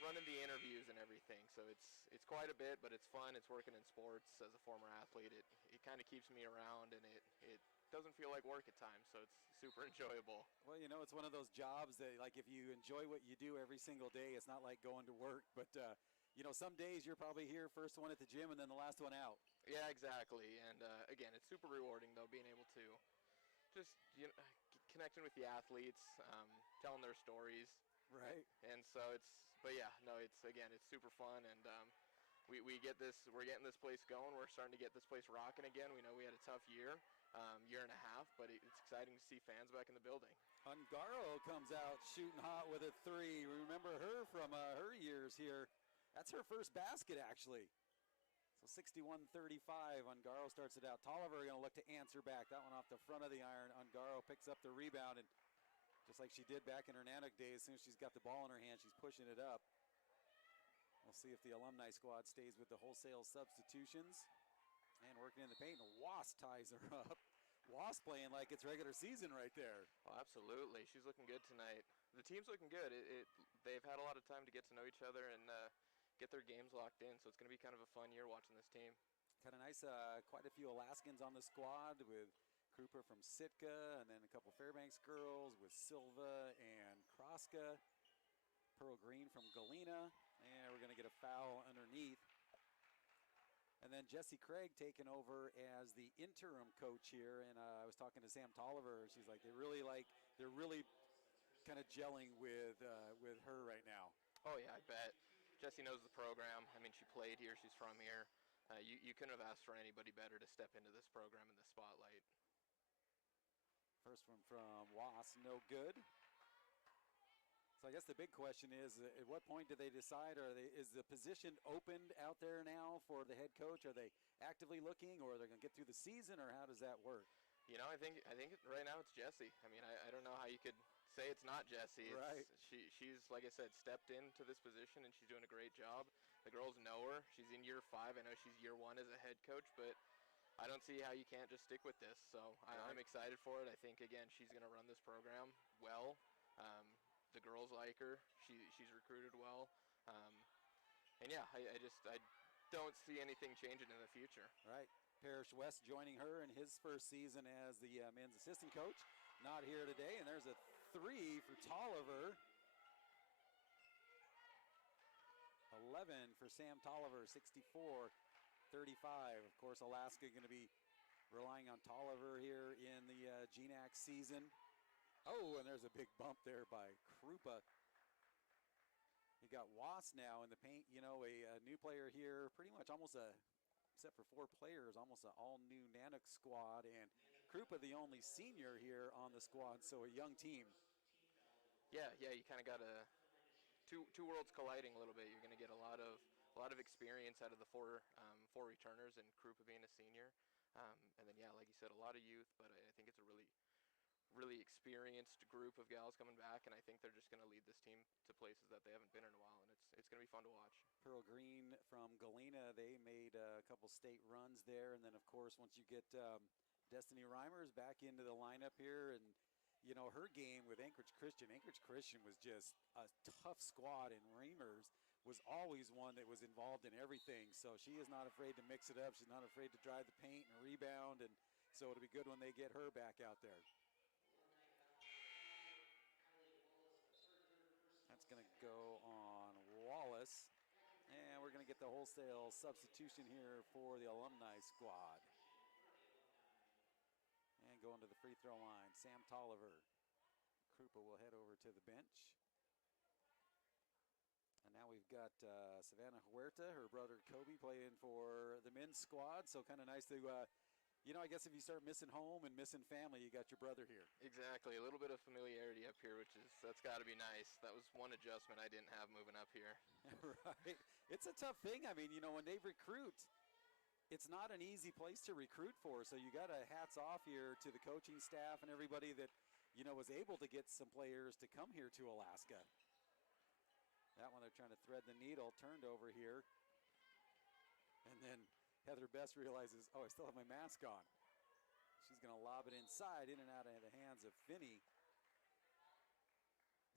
running the interviews and everything. So it's quite a bit, but it's fun. It's working in sports as a former athlete. It kind of keeps me around, and it doesn't feel like work at times, so it's super enjoyable. Well, you know, it's one of those jobs that, like, if you enjoy what you do every single day, it's not like going to work. But, you know, some days you're probably here, first one at the gym, and then the last one out. Yeah, exactly. And, again, it's super rewarding, though, being able to just, connecting with the athletes, telling their stories. Right. And so but yeah, no, it's super fun, and we're getting this place going. We're starting to get this place rocking again. We know we had a tough year and a half, but it's exciting to see fans back in the building. Ungaro comes out shooting hot with a three. Remember her from her years here. That's her first basket, actually. So 61-35, Ungaro starts it out. Tolliver going to look to answer back. That one off the front of the iron. Ungaro picks up the rebound, and just like she did back in her Nanook days, as soon as she's got the ball in her hand, she's pushing it up. We'll see if the Alumni squad stays with the wholesale substitutions. And working in the paint, and Wasp ties her up. Wasp playing like it's regular season right there. Oh, absolutely. She's looking good tonight. The team's looking good. They've had a lot of time to get to know each other and get their games locked in, so it's going to be kind of a fun year watching this team. Kind of nice, quite a few Alaskans on the squad with Krupa from Sitka, and then a couple Fairbanks girls with Silva and Kroska. Pearl Green from Galena, and we're going to get a foul underneath. And then Jesse Craig taking over as the interim coach here. And I was talking to Sam Tolliver. She's like, they're really kind of gelling with her right now. Oh yeah, I bet. Jesse knows the program. I mean, she played here. She's from here. You couldn't have asked for anybody better to step into this program in the spotlight. First one from Wass, no good. So I guess the big question is, at what point do they decide? Is the position opened out there now for the head coach? Are they actively looking, or are they going to get through the season, or how does that work? You know, I think right now it's Jesse. I mean, I don't know how you could say it's not Jesse. Right. She's, like I said, stepped into this position, and she's doing a great job. The girls know her. She's in year 5. I know she's year 1 as a head coach, but I don't see how you can't just stick with this. So I'm excited for it. I think, again, she's going to run this program well. The girls like her. She's recruited well. And, yeah, I don't see anything changing in the future. Right. Parrish West joining her in his first season as the men's assistant coach. Not here today, and there's a 3 for Tolliver. 11 for Sam Tolliver, 64-35. Of course, Alaska going to be relying on Tolliver here in the GNAC season. Oh, and there's a big bump there by Krupa. You got Wass now in the paint. You know, a new player here, pretty much almost except for 4 players, almost an all-new Nanook squad. And Krupa, the only senior here on the squad, so a young team. Yeah, you kind of got two worlds colliding a little bit. You're going to get a lot of experience out of the 4 returners, and Krupa being a senior. And then, yeah, like you said, a lot of youth, but I think it's a really experienced group of gals coming back, and I think they're just going to lead this team to places that they haven't been in a while, and it's going to be fun to watch. Pearl Green from Galena, they made a couple state runs there, and then, of course, once you get Destiny Reimers back into the lineup here, and, you know, her game with Anchorage Christian was just a tough squad, and Reimers was always one that was involved in everything, so she is not afraid to mix it up. She's not afraid to drive the paint and rebound, and so it'll be good when they get her back out there. That's going to go on Wallace. And we're going to get the wholesale substitution here for the Alumni squad. And going to the free throw line, Sam Tolliver. Krupa will head over to the bench. And now we've got Savannah Huerta, her brother Kobe, playing for the men's squad. So kind of nice to you know, I guess if you start missing home and missing family, you got your brother here. Exactly. A little bit of familiarity up here, that's got to be nice. That was one adjustment I didn't have moving up here. Right. It's a tough thing. I mean, you know, when they recruit, it's not an easy place to recruit for. So you got to hats off here to the coaching staff and everybody that, you know, was able to get some players to come here to Alaska. That one they're trying to thread the needle, turned over here. And then Heather Best realizes, oh, I still have my mask on. She's going to lob it inside, in and out of the hands of Finney.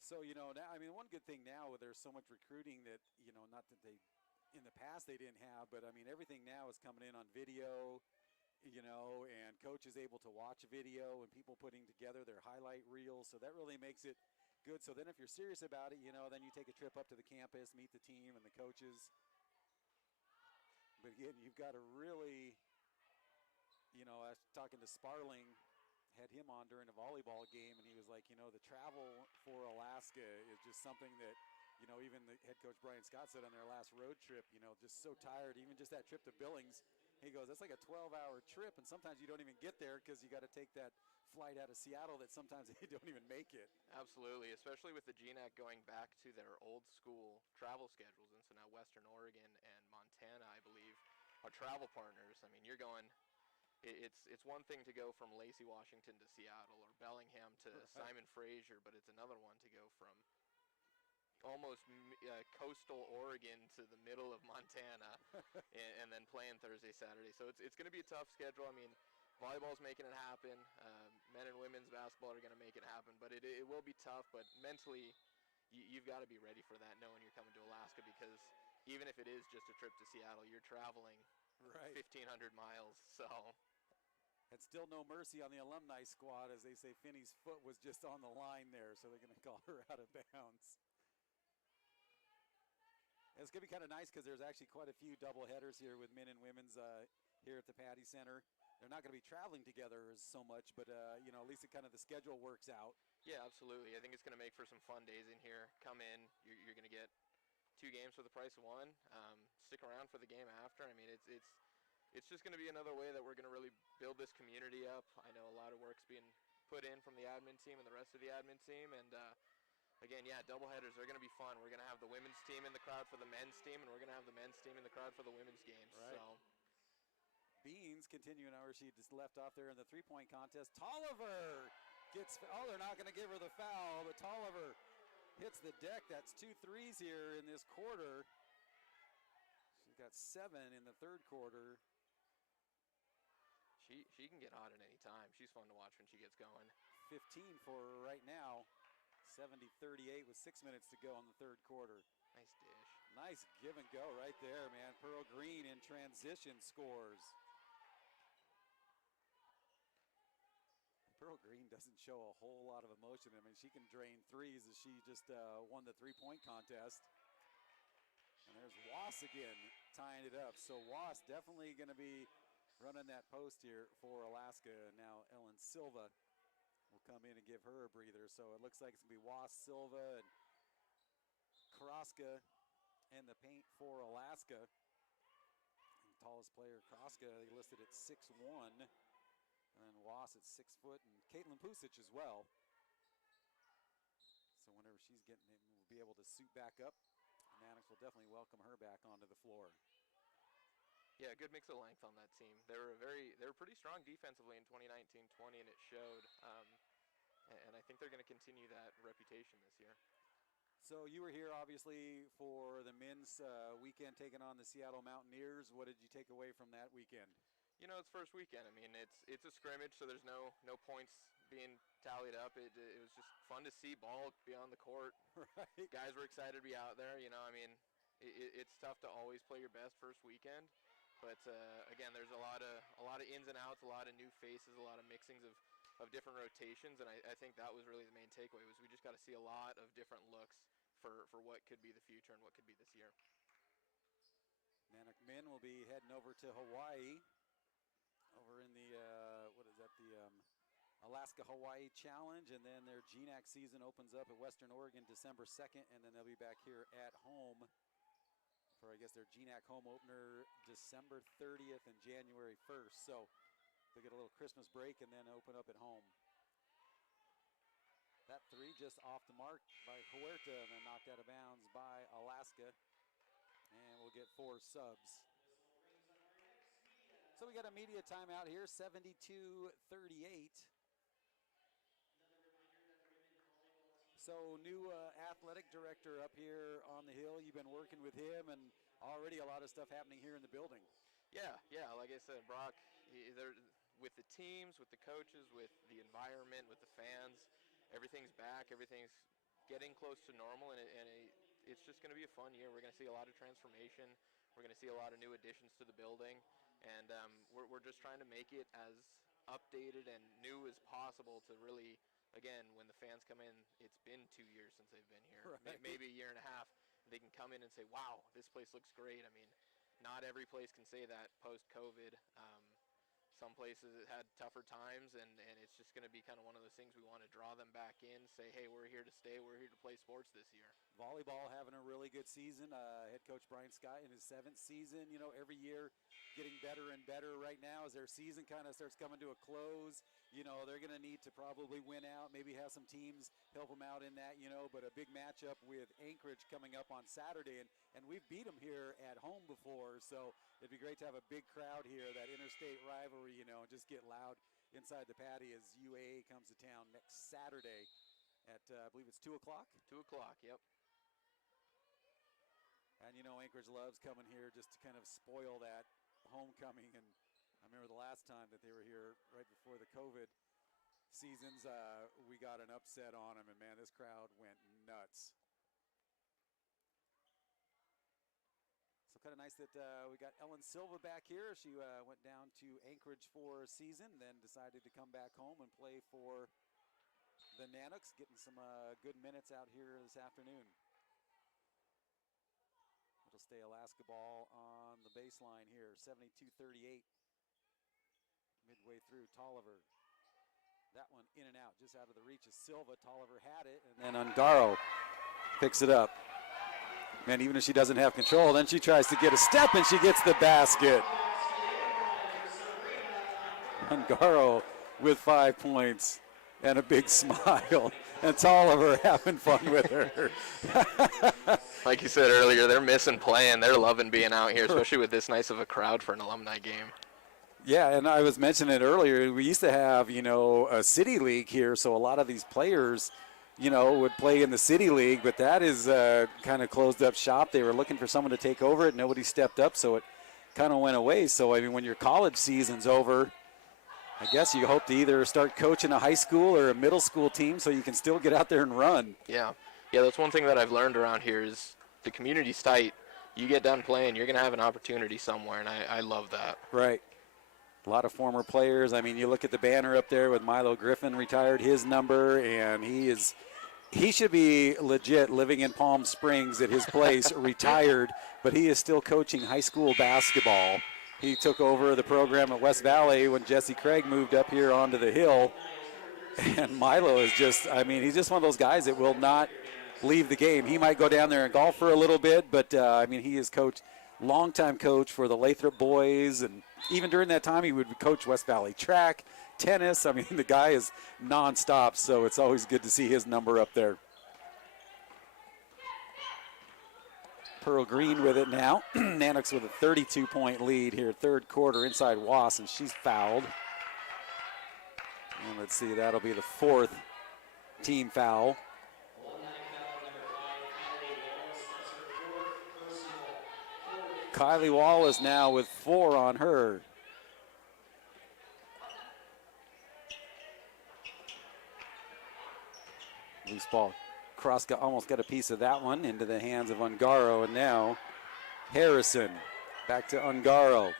So, you know, now, I mean, one good thing now, there's so much recruiting that, you know, not that they, in the past they didn't have, but I mean, everything now is coming in on video, you know, and coach is able to watch video and people putting together their highlight reels. So that really makes it good. So then if you're serious about it, you know, then you take a trip up to the campus, meet the team and the coaches. But again, you've got to really, you know, I was talking to Sparling, had him on during a volleyball game, and he was like, you know, the travel for Alaska is just something that, you know, even the head coach Brian Scott said on their last road trip, you know, just so tired, even just that trip to Billings. He goes, that's like a 12-hour trip, and sometimes you don't even get there because you got to take that flight out of Seattle that sometimes they don't even make it. Absolutely, especially with the GNAC going back to their old school travel schedules. And so now Western Oregon and Montana, I believe, are travel partners. I mean, you're going, it's one thing to go from Lacey, Washington to Seattle or Bellingham to Right. Simon Fraser, but it's another one to go from almost coastal Oregon to the middle of Montana and then playing Thursday, Saturday. So it's going to be a tough schedule. I mean, volleyball's making it happen. Men and women's basketball are going to make it happen, but it will be tough. But mentally, you've got to be ready for that, knowing you're coming to Alaska, because even if it is just a trip to Seattle, you're traveling Right. 1,500 miles. So. And still no mercy on the alumni squad, as they say Finney's foot was just on the line there, so they're going to call her out of bounds. It's going to be kind of nice because there's actually quite a few double headers here with men and women's here at the Patty Center. They're not going to be traveling together so much, but, you know, at least it kind of the schedule works out. Yeah, absolutely. I think it's going to make for some fun days in here. Come in, you're going to get 2 games for the price of 1. Stick around for the game after. I mean, it's just going to be another way that we're going to really build this community up. I know a lot of work's being put in from the admin team and the rest of the admin team, and again, yeah, doubleheaders are going to be fun. We're going to have the women's team in the crowd for the men's team, and we're going to have the men's team in the crowd for the women's games. Right. So. Beans continuing where she just left off there in the three-point contest. Tolliver gets, oh, they're not going to give her the foul, but Tolliver hits the deck. That's 2 threes here in this quarter. She's got 7 in the third quarter. She can get hot at any time. She's fun to watch when she gets going. 15 for her right now. 70-38 with 6 minutes to go in the third quarter. Nice dish. Nice give and go right there, man. Pearl Green in transition scores. Pearl Green doesn't show a whole lot of emotion. I mean, she can drain threes as she just won the three-point contest. And there's Wass again tying it up. So Wass definitely going to be running that post here for Alaska. Now Ellen Silva will come in and give her a breather. So it looks like it's going to be Wass, Silva, and Kraska in the paint for Alaska. And tallest player, Kraska, they listed at 6'1". And Wass at 6 foot, and Caitlin Pusic as well. So whenever she's getting it, we'll be able to suit back up. Mannix will definitely welcome her back onto the floor. Yeah, good mix of length on that team. They were pretty strong defensively in 2019-20, and it showed. And I think they're going to continue that reputation this year. So you were here, obviously, for the men's weekend taking on the Seattle Mountaineers. What did you take away from that weekend? You know, it's first weekend. I mean, it's a scrimmage, so there's no points being tallied up. It was just fun to see ball be on the court. Right. Guys were excited to be out there. You know, I mean, it's tough to always play your best first weekend, but again, there's a lot of ins and outs, a lot of new faces, a lot of mixings of different rotations, and I think that was really the main takeaway. Was we just got to see a lot of different looks for what could be the future and what could be this year. Nanook men will be heading over to Hawaii. Over in the, the Alaska-Hawaii Challenge, and then their GNAC season opens up at Western Oregon December 2nd, and then they'll be back here at home for, I guess, their GNAC home opener December 30th and January 1st. So They get a little Christmas break and then open up at home. That three just off the mark by Huerta and then knocked out of bounds by Alaska. And we'll get 4 subs. So we got a media timeout here, 72-38. So new athletic director up here on the hill. You've been working with him, and already a lot of stuff happening here in the building. Yeah. Like I said, Brock, with the teams, with the coaches, with the environment, with the fans, everything's back. Everything's getting close to normal, and it's just going to be a fun year. We're going to see a lot of transformation. We're going to see a lot of new additions to the building, and we're just trying to make it as updated and new as possible to really, again, when the fans come in, it's been 2 years since they've been here, right. Maybe a year and a half. They can come in and say, wow, this place looks great. I mean, not every place can say that post-COVID. Some places had tougher times, and it's just going to be kind of one of those things we want to draw them back in, say, hey, we're here to stay, we're here to play sports this year. Volleyball having a really good season. Head coach Brian Scott in his 7th season, every year getting better and better right now as their season kind of starts coming to a close. They're going to need to probably win out, maybe have some teams help them out in that, but a big matchup with Anchorage coming up on Saturday, and we've beat them here at home before, so it'd be great to have a big crowd here, that interstate rivalry, and just get loud inside the patio as UAA comes to town next Saturday at, I believe it's 2 o'clock? 2 o'clock, yep. And Anchorage loves coming here just to kind of spoil that homecoming. And I remember the last time that they were here right before the COVID seasons, we got an upset on them, and man, this crowd went nuts. So kind of nice that we got Ellen Silva back here. She went down to Anchorage for a season, then decided to come back home and play for the Nanooks, getting some good minutes out here this afternoon. It'll stay Alaska ball on the baseline here, 72-38. Midway through, Tolliver. That one in and out, just out of the reach of Silva. Tolliver had it, and then Ungaro picks it up. Man, even if she doesn't have control, then she tries to get a step, and she gets the basket. Ungaro with 5 points and a big smile, and Tolliver having fun with her. Like you said earlier, they're missing playing. They're loving being out here, especially with this nice of a crowd for an alumni game. Yeah, and I was mentioning it earlier. We used to have, a city league here, so a lot of these players, would play in the city league, but that is kind of closed up shop. They were looking for someone to take over it. Nobody stepped up, so it kind of went away. So, I mean, when your college season's over, I guess you hope to either start coaching a high school or a middle school team so you can still get out there and run. Yeah, that's one thing that I've learned around here is the community's tight. You get done playing, you're going to have an opportunity somewhere, and I love that. Right. A lot of former players. I mean, you look at the banner up there with Milo Griffin retired his number, and he should be legit living in Palm Springs at his place, retired, but he is still coaching high school basketball. He took over the program at West Valley when Jesse Craig moved up here onto the hill. And Milo is just, he's just one of those guys that will not leave the game. He might go down there and golf for a little bit, but, he is longtime coach for the Lathrop boys, and even during that time he would coach West Valley track, tennis. The guy is nonstop, so it's always good to see his number up there. Pearl Green with it now. Nanooks with a 32-point lead here, third quarter, inside Wass, and she's fouled. And let's see, that'll be the 4th team foul. Kylie Wallace now with 4 on her. Loose ball. Cross almost got a piece of that one into the hands of Ungaro, and now Harrison back to Ungaro.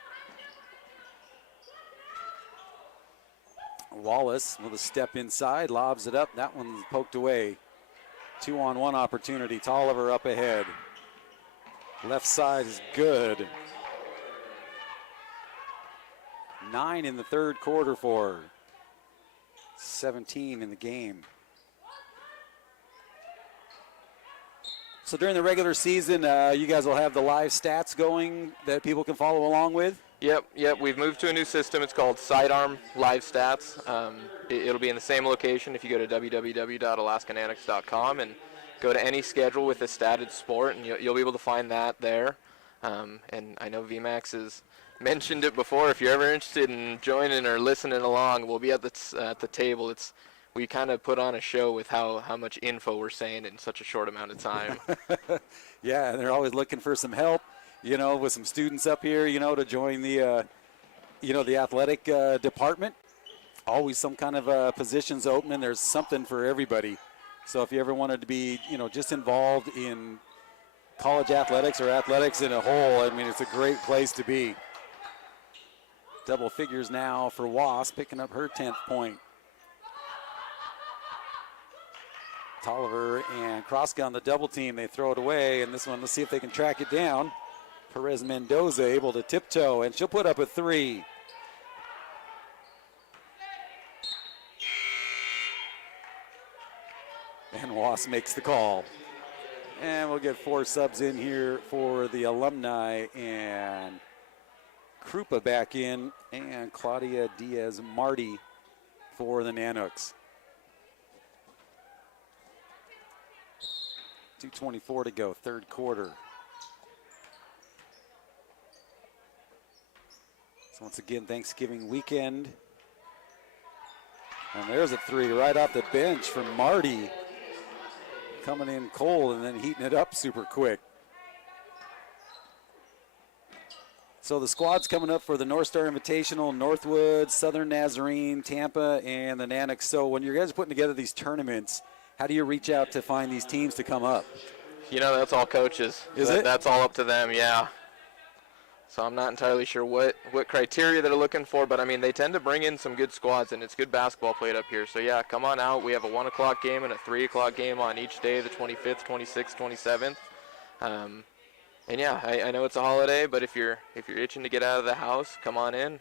Wallace with a step inside, lobs it up. That one's poked away. 2-on-1 opportunity. Tolliver up ahead. Left side is good. 9 in the third quarter for her. 17 in the game. So during the regular season, you guys will have the live stats going that people can follow along with? Yep. We've moved to a new system. It's called Sidearm Live Stats. It'll be in the same location if you go to www.alaskanatics.com and go to any schedule with a statted sport, and you'll be able to find that there. And I know VMAX has mentioned it before. If you're ever interested in joining or listening along, we'll be at the table. We kind of put on a show with how much info we're saying in such a short amount of time. Yeah, and they're always looking for some help, with some students up here, to join the, the athletic department. Always some kind of positions open, and there's something for everybody. So if you ever wanted to be, just involved in college athletics or athletics in a whole, I mean, it's a great place to be. Double figures now for Wasp, picking up her 10th point. Tolliver and Kroska on the double team. They throw it away, and this one, let's see if they can track it down. Perez Mendoza able to tiptoe, and she'll put up a 3. And Wasp makes the call. And we'll get 4 subs in here for the Alumni, and Krupa back in, and Claudia Diaz-Marty for the Nanooks. 2:24 to go, third quarter. So once again, Thanksgiving weekend. And there's a 3 right off the bench from Marty. Coming in cold and then heating it up super quick. So the squad's coming up for the North Star Invitational, Northwood, Southern Nazarene, Tampa, and the Nanooks. So when you guys are putting together these tournaments, how do you reach out to find these teams to come up? That's all coaches. Is it? That's all up to them, yeah. So I'm not entirely sure what criteria they're looking for, but, I mean, they tend to bring in some good squads, and it's good basketball played up here. So, yeah, come on out. We have a 1 o'clock game and a 3 o'clock game on each day, the 25th, 26th, 27th. And, yeah, I know it's a holiday, but if you're itching to get out of the house, come on in.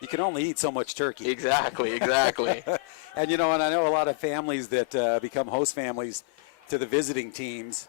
You can only eat so much turkey. Exactly. And, and I know a lot of families that become host families to the visiting teams.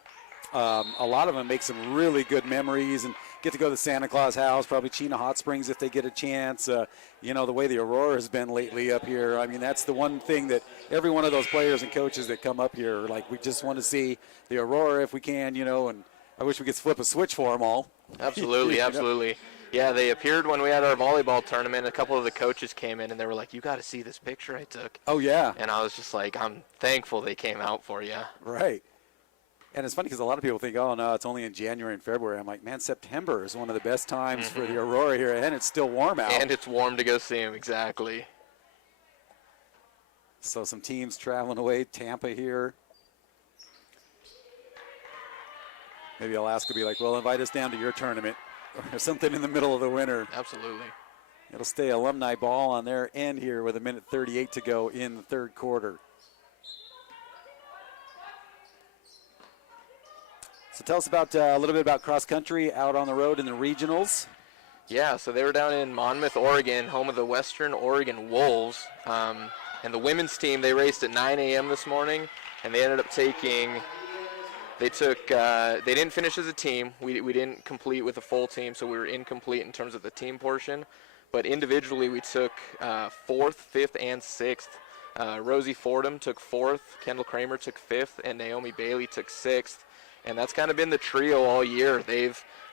A lot of them make some really good memories and get to go to the Santa Claus house, probably Chena Hot Springs if they get a chance. The way the Aurora has been lately up here. I mean, that's the one thing that every one of those players and coaches that come up here, like, we just want to see the Aurora if we can, and I wish we could flip a switch for them all. Absolutely, absolutely. Yeah, they appeared when we had our volleyball tournament. A couple of the coaches came in, and they were like, you got to see this picture I took. Oh, yeah. And I was just like, I'm thankful they came out for you. Right. And it's funny because a lot of people think, oh, no, it's only in January and February. I'm like, man, September is one of the best times for the Aurora here, and it's still warm out. And it's warm to go see them, exactly. So some teams traveling away, Tampa here. Maybe Alaska will be like, well, invite us down to your tournament or something in the middle of the winter. Absolutely. It'll stay Alumni ball on their end here with 1:38 to go in the third quarter. So tell us about a little bit about cross country out on the road in the regionals. Yeah, so they were down in Monmouth, Oregon, home of the Western Oregon Wolves. And the women's team, they raced at 9 a.m. this morning, and they ended up they didn't finish as a team. We didn't complete with a full team, so we were incomplete in terms of the team portion. But individually, we took 4th, 5th, and 6th. Rosie Fordham took 4th, Kendall Kramer took 5th, and Naomi Bailey took 6th. And that's kind of been the trio all year.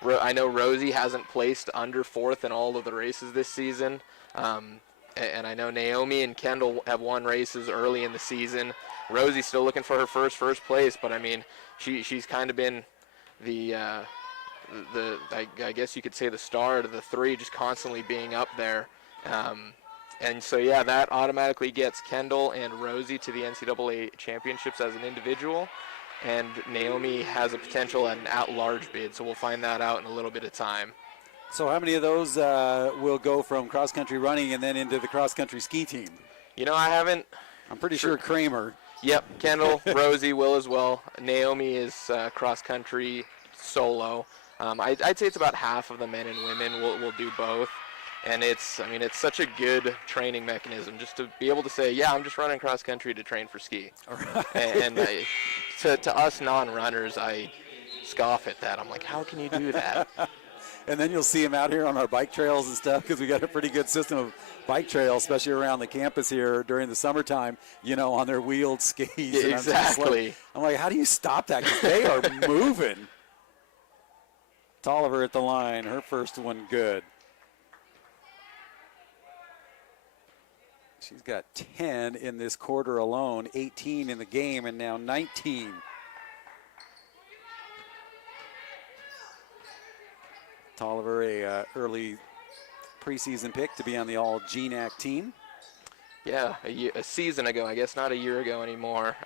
I know Rosie hasn't placed under 4th in all of the races this season. And I know Naomi and Kendall have won races early in the season. Rosie's still looking for her first place, but I mean, she's kind of been I guess you could say the star of the 3, just constantly being up there. And so, yeah, that automatically gets Kendall and Rosie to the NCAA championships as an individual. And Naomi has a potential at an at-large bid, so we'll find that out in a little bit of time. So how many of those will go from cross-country running and then into the cross-country ski team? I haven't. I'm pretty sure Kramer. Yep, Kendall, Rosie will as well. Naomi is cross-country solo. I'd say it's about half of the men and women will do both. And it's such a good training mechanism just to be able to say, yeah, I'm just running cross-country to train for ski. Right. And to us non-runners, I scoff at that. I'm like, how can you do that? And then you'll see them out here on our bike trails and stuff because we got a pretty good system of bike trails, especially around the campus here during the summertime, on their wheeled skis. Yeah, exactly. I'm like, how do you stop that? Because they are moving. Tolliver at the line, her first one good. She's got 10 in this quarter alone, 18 in the game, and now 19. Tolliver, a early preseason pick to be on the all-GNAC team. Yeah, a season ago, I guess, not a year ago anymore.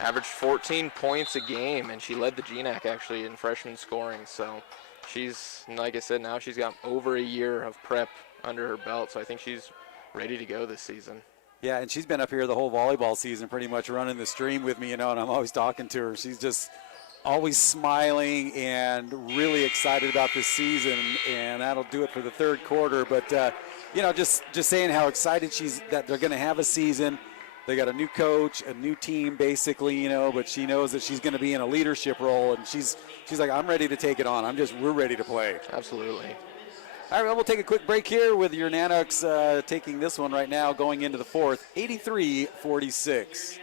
Averaged 14 points a game, and she led the GNAC actually in freshman scoring. So she's, like I said, now she's got over a year of prep under her belt. So I think she's ready to go this season. Yeah, and she's been up here the whole volleyball season pretty much running the stream with me, and I'm always talking to her. She's just always smiling and really excited about this season, and that'll do it for the third quarter. But, just saying how excited that they're going to have a season. They got a new coach, a new team basically, but she knows that she's going to be in a leadership role, and she's like, I'm ready to take it on. We're ready to play. Absolutely. All right, well, we'll take a quick break here with your Nanoks taking this one right now, going into the fourth, 83-46.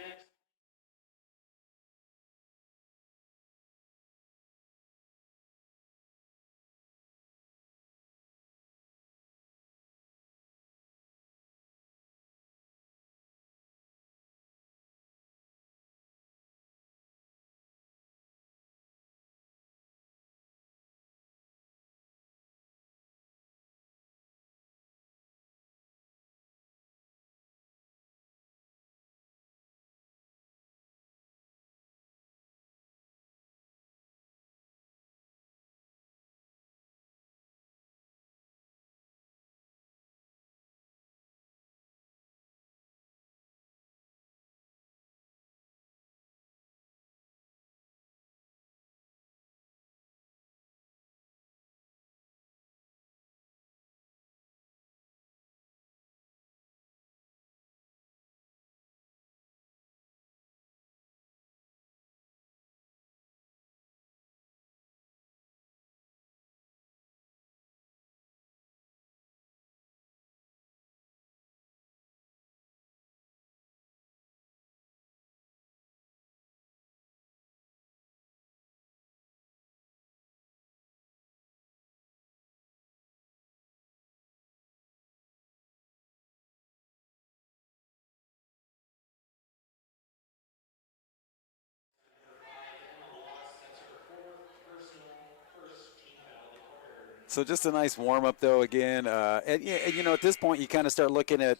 So just a nice warm-up, though, again. And at this point, you kind of start looking at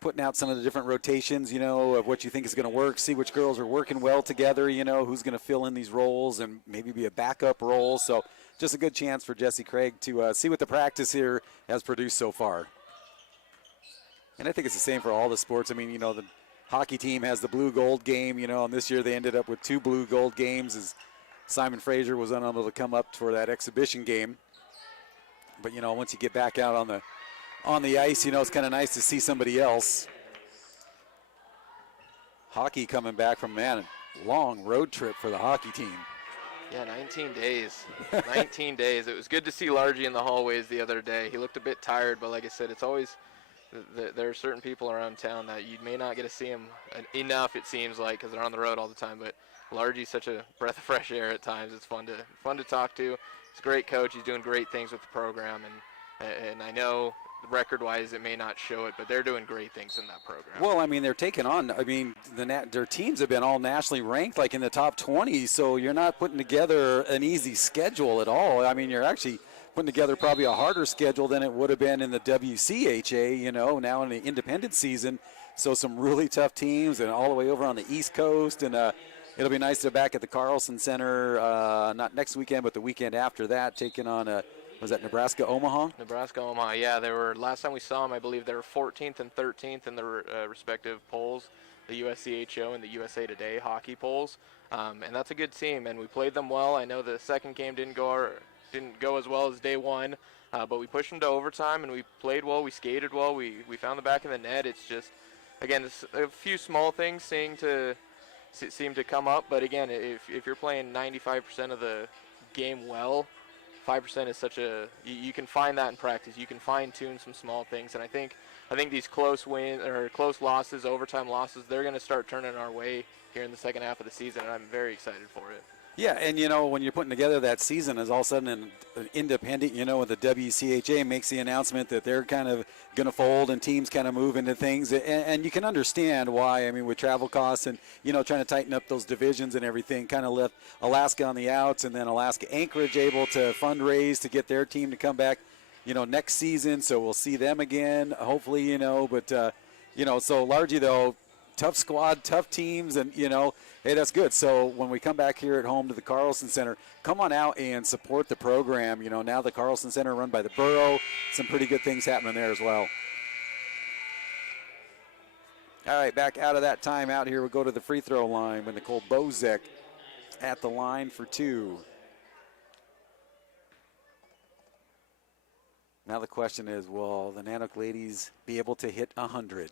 putting out some of the different rotations, of what you think is going to work, see which girls are working well together, who's going to fill in these roles and maybe be a backup role. So just a good chance for Jessie Craig to see what the practice here has produced so far. And I think it's the same for all the sports. I mean, the hockey team has the blue-gold game, and this year they ended up with 2 blue-gold games as Simon Fraser was unable to come up for that exhibition game. But, once you get back out on the ice, it's kind of nice to see somebody else. Hockey coming back from, a long road trip for the hockey team. Yeah, 19 days. 19 days. It was good to see Largy in the hallways the other day. He looked a bit tired, but like I said, it's always there are certain people around town that you may not get to see them enough, it seems like, because they're on the road all the time. But Largy's such a breath of fresh air at times. It's fun to talk to. He's a great coach. He's doing great things with the program, and I know record-wise it may not show it, but they're doing great things in that program. Well, I mean, they're taking on. I mean, their teams have been all nationally ranked, like in the top 20. So you're not putting together an easy schedule at all. I mean, you're actually putting together probably a harder schedule than it would have been in the WCHA. Now in the independent season. So some really tough teams, and all the way over on the East Coast, and it'll be nice to be back at the Carlson Center, not next weekend, but the weekend after that, taking on, was that Nebraska-Omaha? Nebraska-Omaha, yeah. Last time we saw them, I believe they were 14th and 13th in the respective polls, the USCHO and the USA Today hockey polls. And that's a good team, and we played them well. I know the second game didn't go as well as day one, but we pushed them to overtime, and we played well. We skated well. We found the back of the net. It's just, again, it's a few small things seem to come up, but again, if you're playing 95% of the game well 5% is such a you can find that in practice. You can fine tune some small things, and I think these close close losses, overtime losses, they're going to start turning our way here in the second half of the season, and I'm very excited for it. Yeah, and when you're putting together that season, is all of a sudden an independent, when the WCHA makes the announcement that they're kind of going to fold and teams kind of move into things, and you can understand why. I mean, with travel costs and trying to tighten up those divisions and everything, kind of left Alaska on the outs, and then Alaska Anchorage able to fundraise to get their team to come back, next season. So we'll see them again, hopefully, but so largely though, tough squad, tough teams, and hey, that's good. So when we come back here at home to the Carlson Center, come on out and support the program. Now the Carlson Center run by the borough, some pretty good things happening there as well. All right, back out of that timeout here. We'll go to the free throw line with Nicole Bozek at the line for 2. Now the question is, will the Nanook ladies be able to hit 100?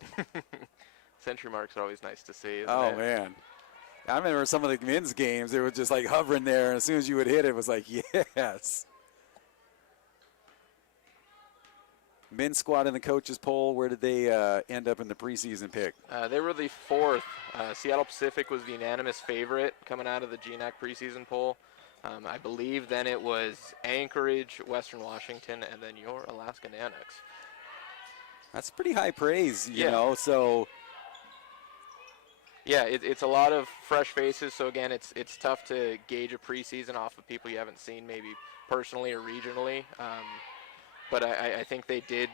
Century marks are always nice to see. Oh, it? Man. I remember some of the men's games, they were just like hovering there, and as soon as you would hit it was like, yes. Men's squad in the coaches poll, where did they end up in the preseason pick? They were the 4th. Seattle Pacific was the unanimous favorite coming out of the GNAC preseason poll. I believe then it was Anchorage, Western Washington, and then your Alaska Nanooks. That's pretty high praise, you know, so. Yeah, it's a lot of fresh faces. So, again, it's tough to gauge a preseason off of people you haven't seen maybe personally or regionally. But I think they did.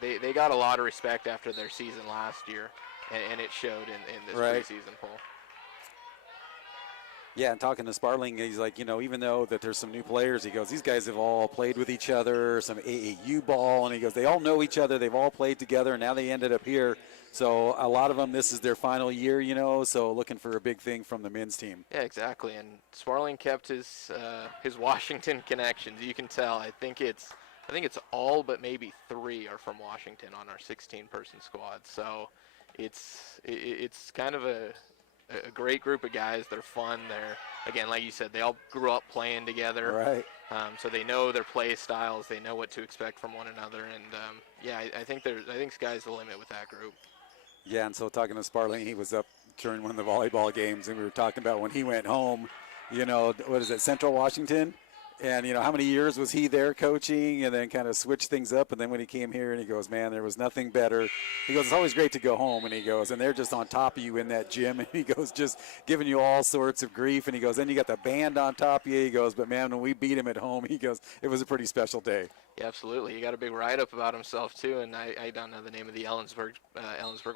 They got a lot of respect after their season last year, and it showed in this preseason poll. Yeah, and talking to Sparling, he's like, even though that there's some new players, he goes, these guys have all played with each other, some AAU ball, and he goes, they all know each other, they've all played together, and now they ended up here. So a lot of them, this is their final year, so looking for a big thing from the men's team. Yeah, exactly. And Sparling kept his Washington connections. You can tell. I think it's all but maybe 3 are from Washington on our 16-person squad. So it's kind of a great group of guys. They're fun. They're, again, like you said, they all grew up playing together. Right. So they know their play styles. They know what to expect from one another. And I think sky's the limit with that group. Yeah, and so talking to Sparling, he was up during one of the volleyball games, and we were talking about when he went home, what is it, Central Washington? And, how many years was he there coaching and then kind of switched things up? And then when he came here and he goes, man, there was nothing better. He goes, it's always great to go home. And he goes, and they're just on top of you in that gym. And he goes, just giving you all sorts of grief. And he goes, then you got the band on top of you. He goes, but, man, when we beat him at home, he goes, it was a pretty special day. Yeah, absolutely. He got a big write-up about himself, too. And I don't know the name of the Ellensburg,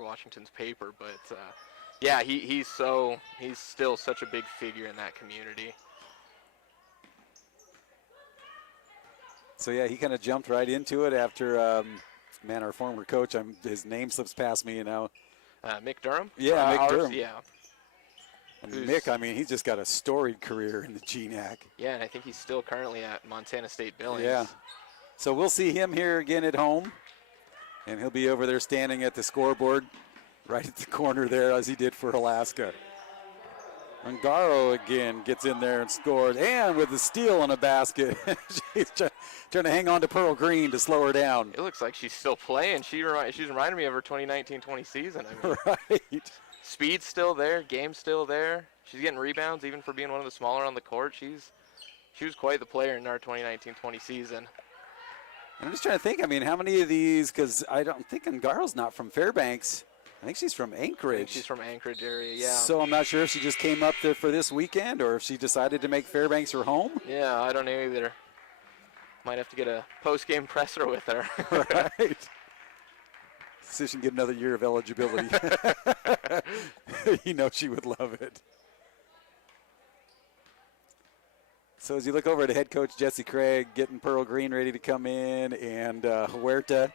Washington's paper. But, yeah, he's still such a big figure in that community. So, yeah, he kind of jumped right into it after, our former coach, his name slips past me, Mick Durham? Yeah, Mick Durham. Yeah. And Mick, he's just got a storied career in the GNAC. Yeah, and I think he's still currently at Montana State Billings. Yeah. So we'll see him here again at home, and he'll be over there standing at the scoreboard right at the corner there as he did for Alaska. Ungaro again gets in there and scores, and with the steal on a basket. She's trying to hang on to Pearl Green to slow her down. It looks like she's still playing. She's reminding me of her 2019-20 season. Right. Speed's still there, game's still there. She's getting rebounds even for being one of the smaller on the court. She was quite the player in our 2019-20 season. I'm just trying to think, how many of these, because I don't think Ungaro's not from Fairbanks. I think she's from Anchorage. I think she's from Anchorage area, yeah. So I'm not sure if she just came up there for this weekend or if she decided to make Fairbanks her home. Yeah, I don't know either. Might have to get a post-game presser with her. Right. So she can get another year of eligibility. She would love it. So as you look over to head coach Jesse Craig, getting Pearl Green ready to come in, and Huerta,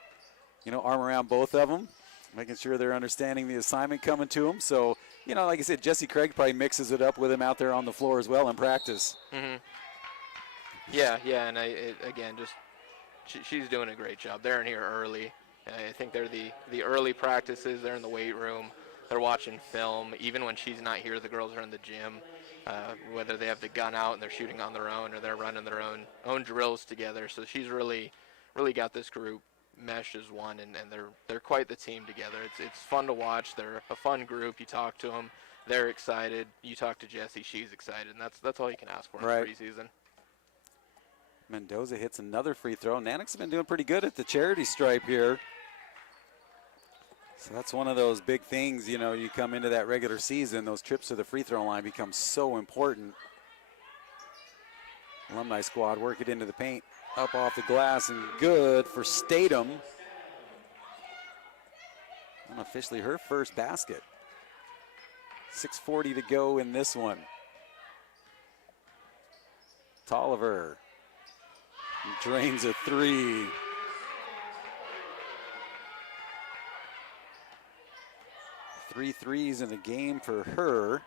arm around both of them, making sure they're understanding the assignment coming to them. So, like I said, Jesse Craig probably mixes it up with him out there on the floor as well in practice. Mm-hmm. Yeah, and she's doing a great job. They're in here early. I think they're the early practices. They're in the weight room. They're watching film. Even when she's not here, the girls are in the gym. whether they have the gun out and they're shooting on their own or they're running their own drills together. So she's really got this group meshed as one, and they're quite the team together. It's fun to watch. They're a fun group. You talk to them, they're excited. You talk to Jessie, she's excited, and that's all you can ask for in preseason. Mendoza hits another free throw. Nanook's been doing pretty good at the charity stripe here. So that's one of those big things, you know, you come into that regular season, those trips to the free throw line become so important. Alumni squad work it into the paint, up off the glass, and good for Statham. Unofficially her first basket. 6:40 to go in this one. Tolliver drains a three. Three threes in the game for her.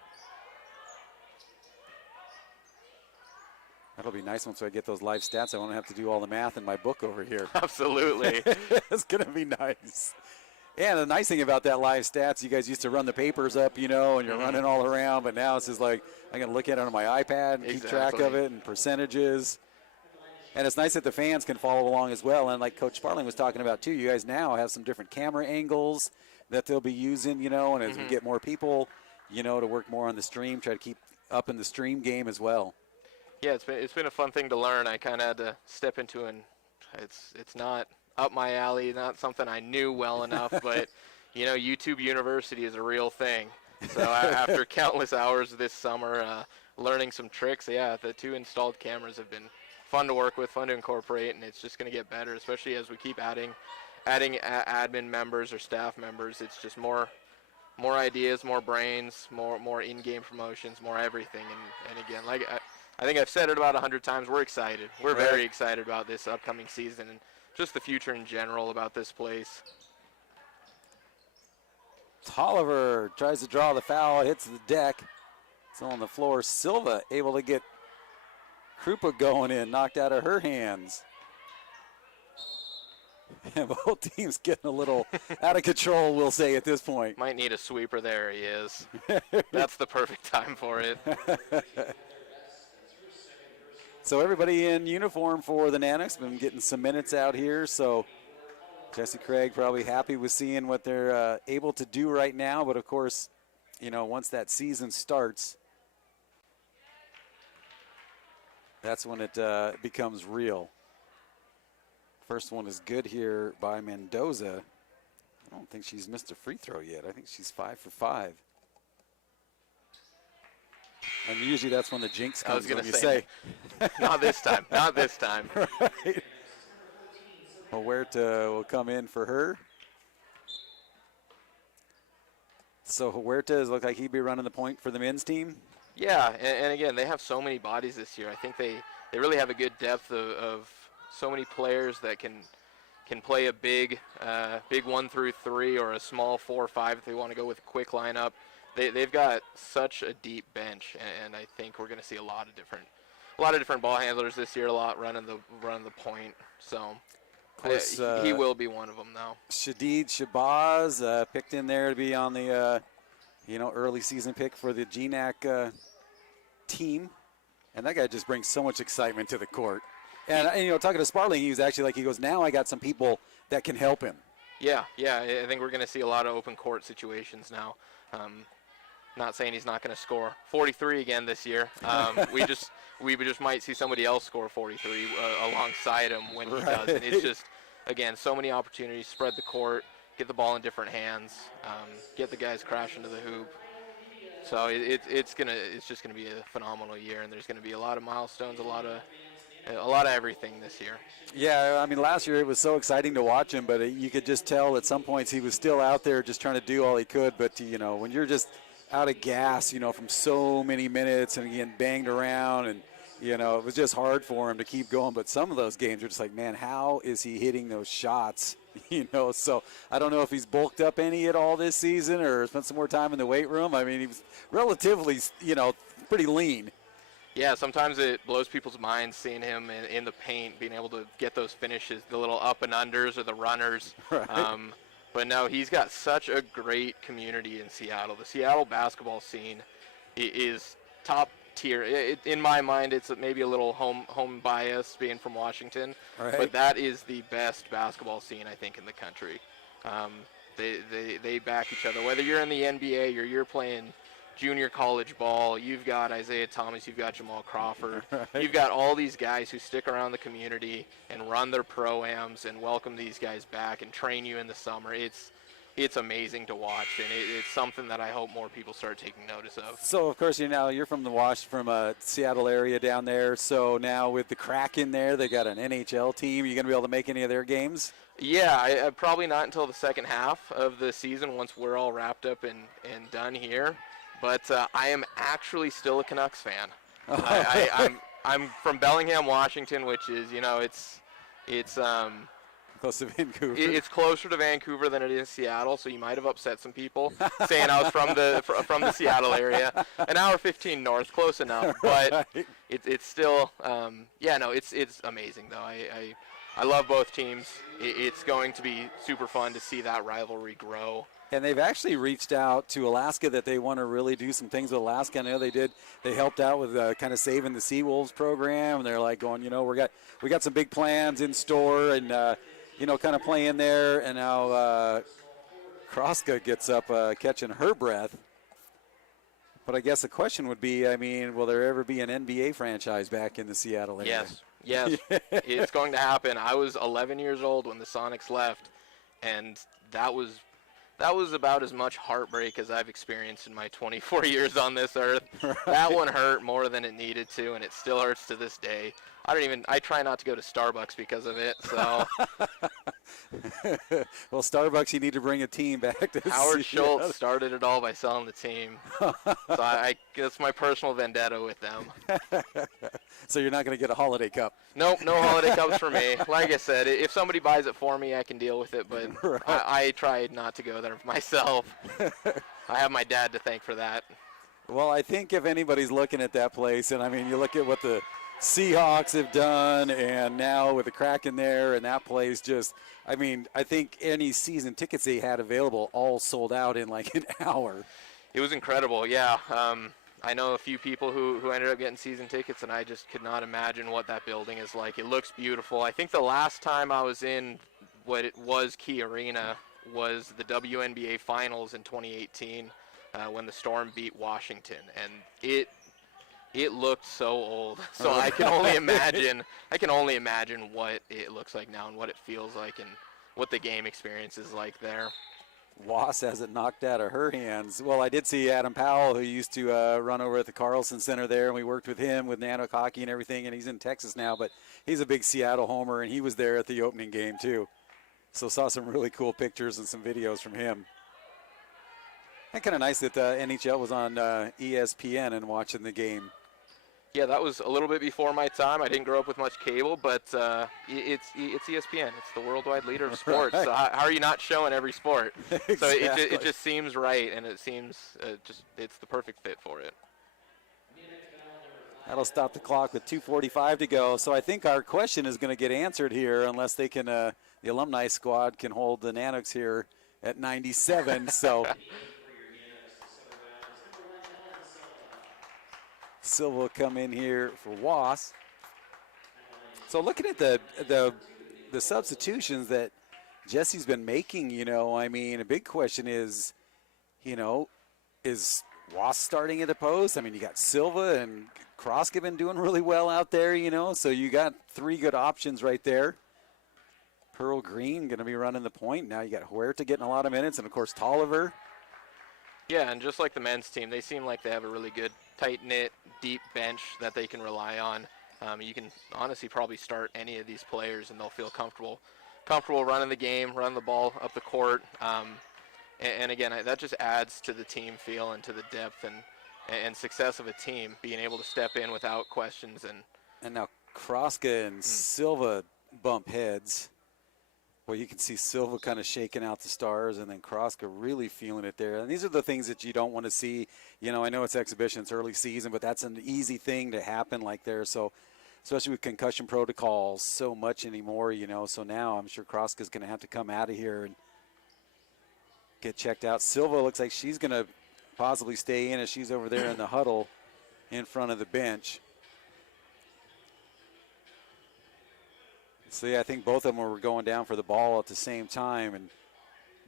That'll be nice once I get those live stats. I won't have to do all the math in my book over here. Absolutely. It's going to be nice. And the nice thing about that live stats, you guys used to run the papers up, you know, and you're running all around, but now it's just like I can look at it on my iPad and keep track of it and percentages. And it's nice that the fans can follow along as well. And like Coach Sparling was talking about too, you guys now have some different camera angles that they'll be using, you know, and as we get more people, you know, to work more on the stream, try to keep up in the stream game as well. Yeah, it's been a fun thing to learn. I kind of had to step into, and it's not up my alley, not something I knew well enough, but you know, YouTube University is a real thing. So after countless hours this summer, learning some tricks, yeah, the 2 installed cameras have been fun to work with, fun to incorporate, and it's just going to get better, especially as we keep adding admin members or staff members. It's just more ideas, more brains, more in-game promotions, more everything. And again, like I think I've said it about 100 times, we're excited. We're very excited about this upcoming season and just the future in general about this place. Tolliver tries to draw the foul, hits the deck. It's on the floor. Silva able to get Krupa going in, knocked out of her hands. And both teams getting a little out of control, we'll say, at this point. Might need a sweeper. There he is. That's the perfect time for it. So everybody in uniform for the Nanooks been getting some minutes out here. So Jesse Craig probably happy with seeing what they're able to do right now. But, of course, you know, once that season starts, that's when it becomes real. First one is good here by Mendoza. I don't think she's missed a free throw yet. I think she's 5 for 5. And usually that's when the jinx comes, when you say. Not this time, not this time. Right. Huerta will come in for her. So Huerta look like he'd be running the point for the men's team. Yeah, and again, they have so many bodies this year. I think they really have a good depth of so many players that can play a big 1 through 3 or a small 4 or 5 if they want to go with a quick lineup. They've got such a deep bench, and I think we're going to see a lot of different ball handlers this year. A lot running the point. So course, he will be one of them now. Shadid Shabazz picked in there to be on the early season pick for the GNAC team, and that guy just brings so much excitement to the court. And talking to Sparling, he was actually like, he goes, now I got some people that can help him. Yeah, I think we're going to see a lot of open court situations now. Not saying he's not going to score 43 again this year. We just might see somebody else score 43 alongside him when he does. And it's just, again, so many opportunities. Spread the court, get the ball in different hands, get the guys crashing to the hoop. So it's just gonna be a phenomenal year, and there's gonna be a lot of milestones, a lot of everything this year. Yeah, I mean, last year it was so exciting to watch him, but you could just tell at some points he was still out there just trying to do all he could. But when you're just out of gas, from so many minutes and getting banged around, and it was just hard for him to keep going. But some of those games are just like, man, how is he hitting those shots? So I don't know if he's bulked up any at all this season or spent some more time in the weight room. I mean, he was relatively, pretty lean. Yeah, sometimes it blows people's minds seeing him in the paint, being able to get those finishes, the little up and unders or the runners. Right. But no, he's got such a great community in Seattle. The Seattle basketball scene is top tier. In my mind, it's maybe a little home bias being from Washington, Right. but that is the best basketball scene, I think, in the country. They back each other. Whether you're in the NBA or you're playing junior college ball, you've got Isaiah Thomas, you've got Jamal Crawford, Right. you've got all these guys who stick around the community and run their pro-ams and welcome these guys back and train you in the summer. It's amazing to watch, and it's something that I hope more people start taking notice of. So, of course, you're from the Seattle area down there. So now with the Kraken there, they got an NHL team. Are you going to be able to make any of their games? Yeah, I probably not until the second half of the season once we're all wrapped up and done here. But I am actually still a Canucks fan. I'm from Bellingham, Washington, which is, it's Close to Vancouver. It's closer to Vancouver than it is Seattle, so you might have upset some people saying I was from the Seattle area. An hour 15 north, close enough, but it's still it's amazing though. I love both teams. It's going to be super fun to see that rivalry grow. And they've actually reached out to Alaska that they want to really do some things with Alaska. I know they did. They helped out with kind of saving the Seawolves program, and they're like going, we got some big plans in store, and kind of playing there. And now Kroska gets up catching her breath. But I guess the question would be, will there ever be an NBA franchise back in the Seattle area? Yes, it's going to happen. I was 11 years old when the Sonics left, and that was about as much heartbreak as I've experienced in my 24 years on this earth. Right. That one hurt more than it needed to, and it still hurts to this day. I try not to go to Starbucks because of it, so. Well, Starbucks, you need to bring a team back to Howard Schultz started it all by selling the team. So that's my personal vendetta with them. So you're not going to get a holiday cup? Nope, no holiday cups for me. Like I said, if somebody buys it for me, I can deal with it, but right. I tried not to go there myself. I have my dad to thank for that. Well, I think if anybody's looking at that place, and you look at what the Seahawks have done, and now with the Kraken there, and that place I think any season tickets they had available all sold out in like an hour. It was incredible, yeah. I know a few people who ended up getting season tickets, and I just could not imagine what that building is like. It looks beautiful. I think the last time I was in what it was Key Arena was the WNBA Finals in 2018 when the Storm beat Washington, and it looked so old. So I can only imagine what it looks like now and what it feels like and what the game experience is like there. Wass has it knocked out of her hands. Well, I did see Adam Powell, who used to run over at the Carlson Center there, and we worked with him with Nanook hockey and everything, and he's in Texas now, but he's a big Seattle homer, and he was there at the opening game too. So saw some really cool pictures and some videos from him. And kind of nice that NHL was on ESPN and watching the game. Yeah, that was a little bit before my time. I didn't grow up with much cable, but it's ESPN. It's the worldwide leader of sports. Right. So how are you not showing every sport? Exactly. So it just seems right, and it seems it's the perfect fit for it. That'll stop the clock with 2:45 to go. So I think our question is going to get answered here unless they can, the alumni squad can hold the Nanooks here at 97. So Silva will come in here for Wass. So looking at the substitutions that Jesse's been making, a big question is, is Wass starting at the post? You got Silva and Kroska been doing really well out there, so you got three good options right there. Pearl Green going to be running the point. Now you got Huerta getting a lot of minutes, and of course Tolliver. Yeah, and just like the men's team, they seem like they have a really good, tight-knit, deep bench that they can rely on. You can honestly probably start any of these players, and they'll feel comfortable running the game, running the ball up the court. And again, that just adds to the team feel and to the depth and success of a team, being able to step in without questions. And now Kroska and Silva bump heads. Well, you can see Silva kind of shaking out the stars, and then Kroska really feeling it there. And these are the things that you don't want to see. I know it's exhibition, it's early season, but that's an easy thing to happen like there. So, especially with concussion protocols so much anymore, So now I'm sure Kroska's going to have to come out of here and get checked out. Silva looks like she's going to possibly stay in as she's over there in the huddle. in front of the bench. See, I think both of them were going down for the ball at the same time and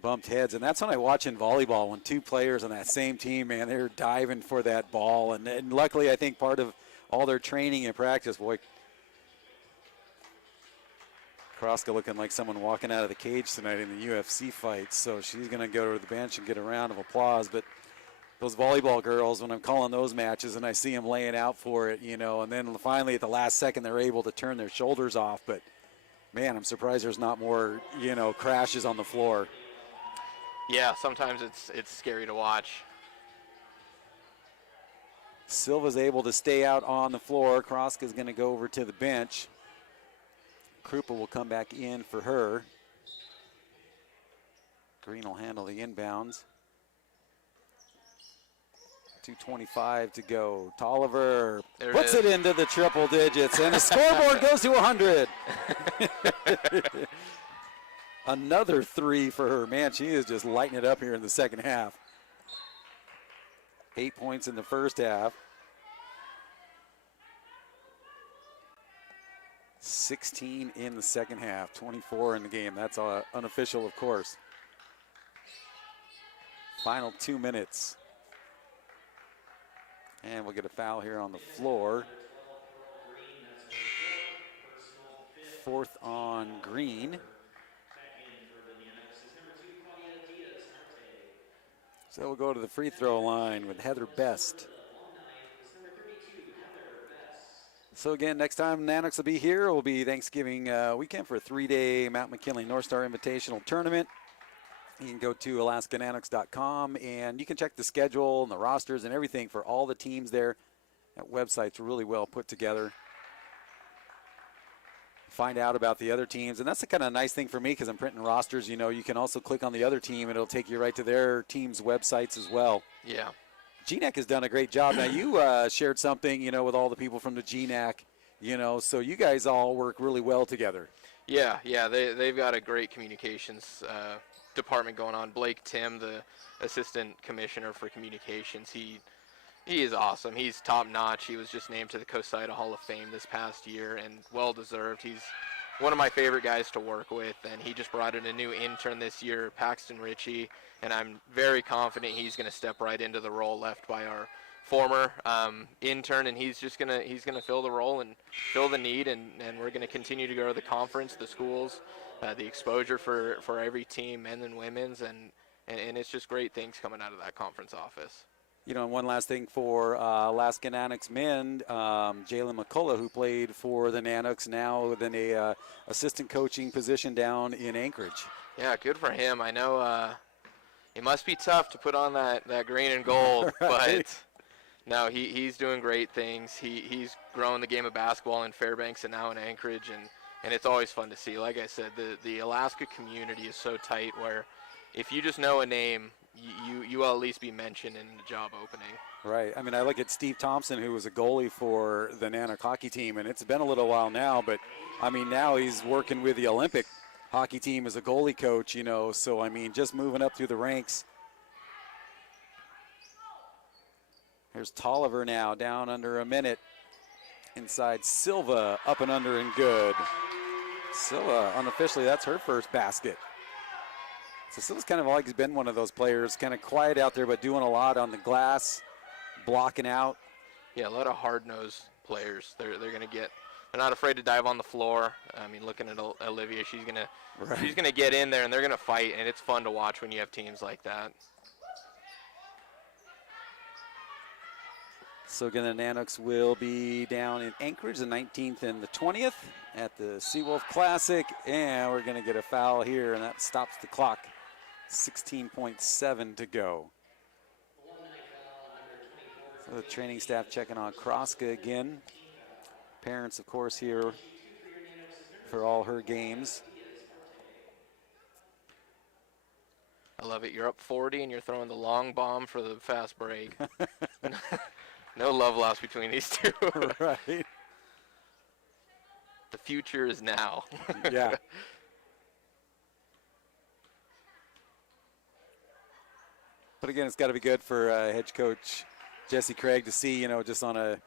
bumped heads. And that's when I watch in volleyball, when two players on that same team, man, they're diving for that ball. And luckily, I think part of all their training and practice, boy, Kroska looking like someone walking out of the cage tonight in the UFC fight. So she's going to go to the bench and get a round of applause. But those volleyball girls, when I'm calling those matches and I see them laying out for it, you know, and then finally at the last second they're able to turn their shoulders off. But, man, I'm surprised there's not more, you know, crashes on the floor. Yeah, sometimes it's scary to watch. Silva's able to stay out on the floor. Kroska's going to go over to the bench. Krupa will come back in for her. Green will handle the inbounds. 2:25 to go. Tolliver puts it into the triple digits, and the scoreboard goes to 100. Another three for her. Man, she is just lighting it up here in the second half. 8 points in the first half. 16 in the second half, 24 in the game. That's unofficial, of course. Final 2 minutes. And we'll get a foul here on the floor. Fourth on Green. So we'll go to the free throw line with Heather Best. So again, next time Nanox will be here, it will be Thanksgiving weekend for a 3-day Mount McKinley North Star Invitational Tournament. You can go to AlaskaNanox.com and you can check the schedule and the rosters and everything for all the teams there. That website's really well put together. Find out about the other teams, and that's the kind of nice thing for me because I'm printing rosters. You know, you can also click on the other team and it'll take you right to their team's websites as well. Yeah. GNAC has done a great job. Now, you shared something, you know, with all the people from the GNAC, you know, so you guys all work really well together. Yeah, they've got a great communications department going on. Blake Tim, the assistant commissioner for communications, he is awesome. He's top-notch. He was just named to the COSIDA Hall of Fame this past year, and well-deserved. He's one of my favorite guys to work with, and he just brought in a new intern this year, Paxton Ritchie, and I'm very confident he's going to step right into the role left by our former intern, and he's gonna fill the role and fill the need, and we're going to continue to go to the conference, the schools, the exposure for every team, men and women's, and it's just great things coming out of that conference office. You know, and one last thing for Alaska Nanox men, Jalen Mccullough, who played for the Nanox, now within a assistant coaching position down in Anchorage. Yeah, good for him. I know it must be tough to put on that green and gold, right. But no, he's doing great things. He's grown the game of basketball in Fairbanks and now in Anchorage, and it's always fun to see. Like I said, the Alaska community is so tight where if you just know a name, you will at least be mentioned in the job opening. Right. I mean, I look at Steve Thompson, who was a goalie for the Nanook hockey team, and it's been a little while now, but, I mean, now he's working with the Olympic hockey team as a goalie coach, you know, so, I mean, just moving up through the ranks. Here's Tolliver now, down under a minute. Inside Silva, up and under and good. Silva, unofficially, that's her first basket. So Silva's kind of always been one of those players, kind of quiet out there, but doing a lot on the glass, blocking out. Yeah, a lot of hard-nosed players. They're not afraid to dive on the floor. I mean, looking at Olivia, she's gonna get in there and they're gonna fight, and it's fun to watch when you have teams like that. So again, the Nanox will be down in Anchorage, the 19th and the 20th at the Seawolf Classic, and we're gonna get a foul here, and that stops the clock. 16.7 to go. So the training staff checking on Kroska again. Parents, of course, here for all her games. I love it. You're up 40 and you're throwing the long bomb for the fast break. No love lost between these two. Right. The future is now. Yeah. But again, it's got to be good for head coach Jesse Craig, to see, just on a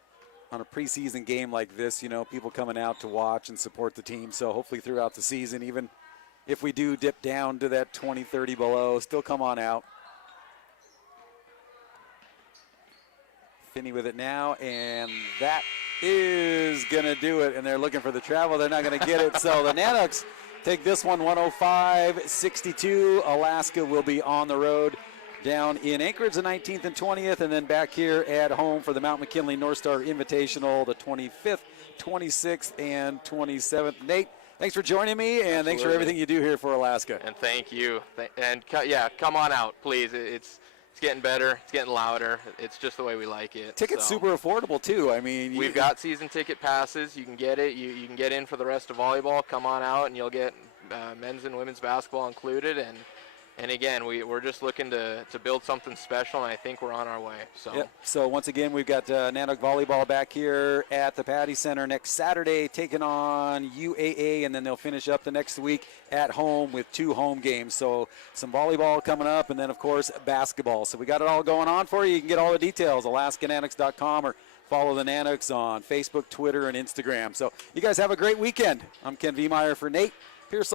preseason game like this, people coming out to watch and support the team. So hopefully throughout the season, even if we do dip down to that 20, 30 below, still come on out. Finney with it now, and that is going to do it. And they're looking for the travel. They're not going to get it. So the Nanooks take this one 105-62. Alaska will be on the road down in Anchorage the 19th and 20th, and then back here at home for the Mount McKinley North Star Invitational the 25th, 26th, and 27th. Nate, thanks for joining me, and Absolutely. Thanks for everything you do here for Alaska. And thank you. Come on out, please. It's getting better. It's getting louder. It's just the way we like it. Tickets super affordable, too. I mean, we've got season ticket passes. You can get it. You can get in for the rest of volleyball. Come on out, and you'll get men's and women's basketball included. And again, we're just looking to build something special, and I think we're on our way. So, yep. So once again, we've got Nanook volleyball back here at the Patty Center next Saturday, taking on UAA, and then they'll finish up the next week at home with 2 home games. So some volleyball coming up, and then of course basketball. So we got it all going on for you. You can get all the details, AlaskaNanooks.com, or follow the Nanooks on Facebook, Twitter, and Instagram. So you guys have a great weekend. I'm Ken Viemeyer for Nate Pearson.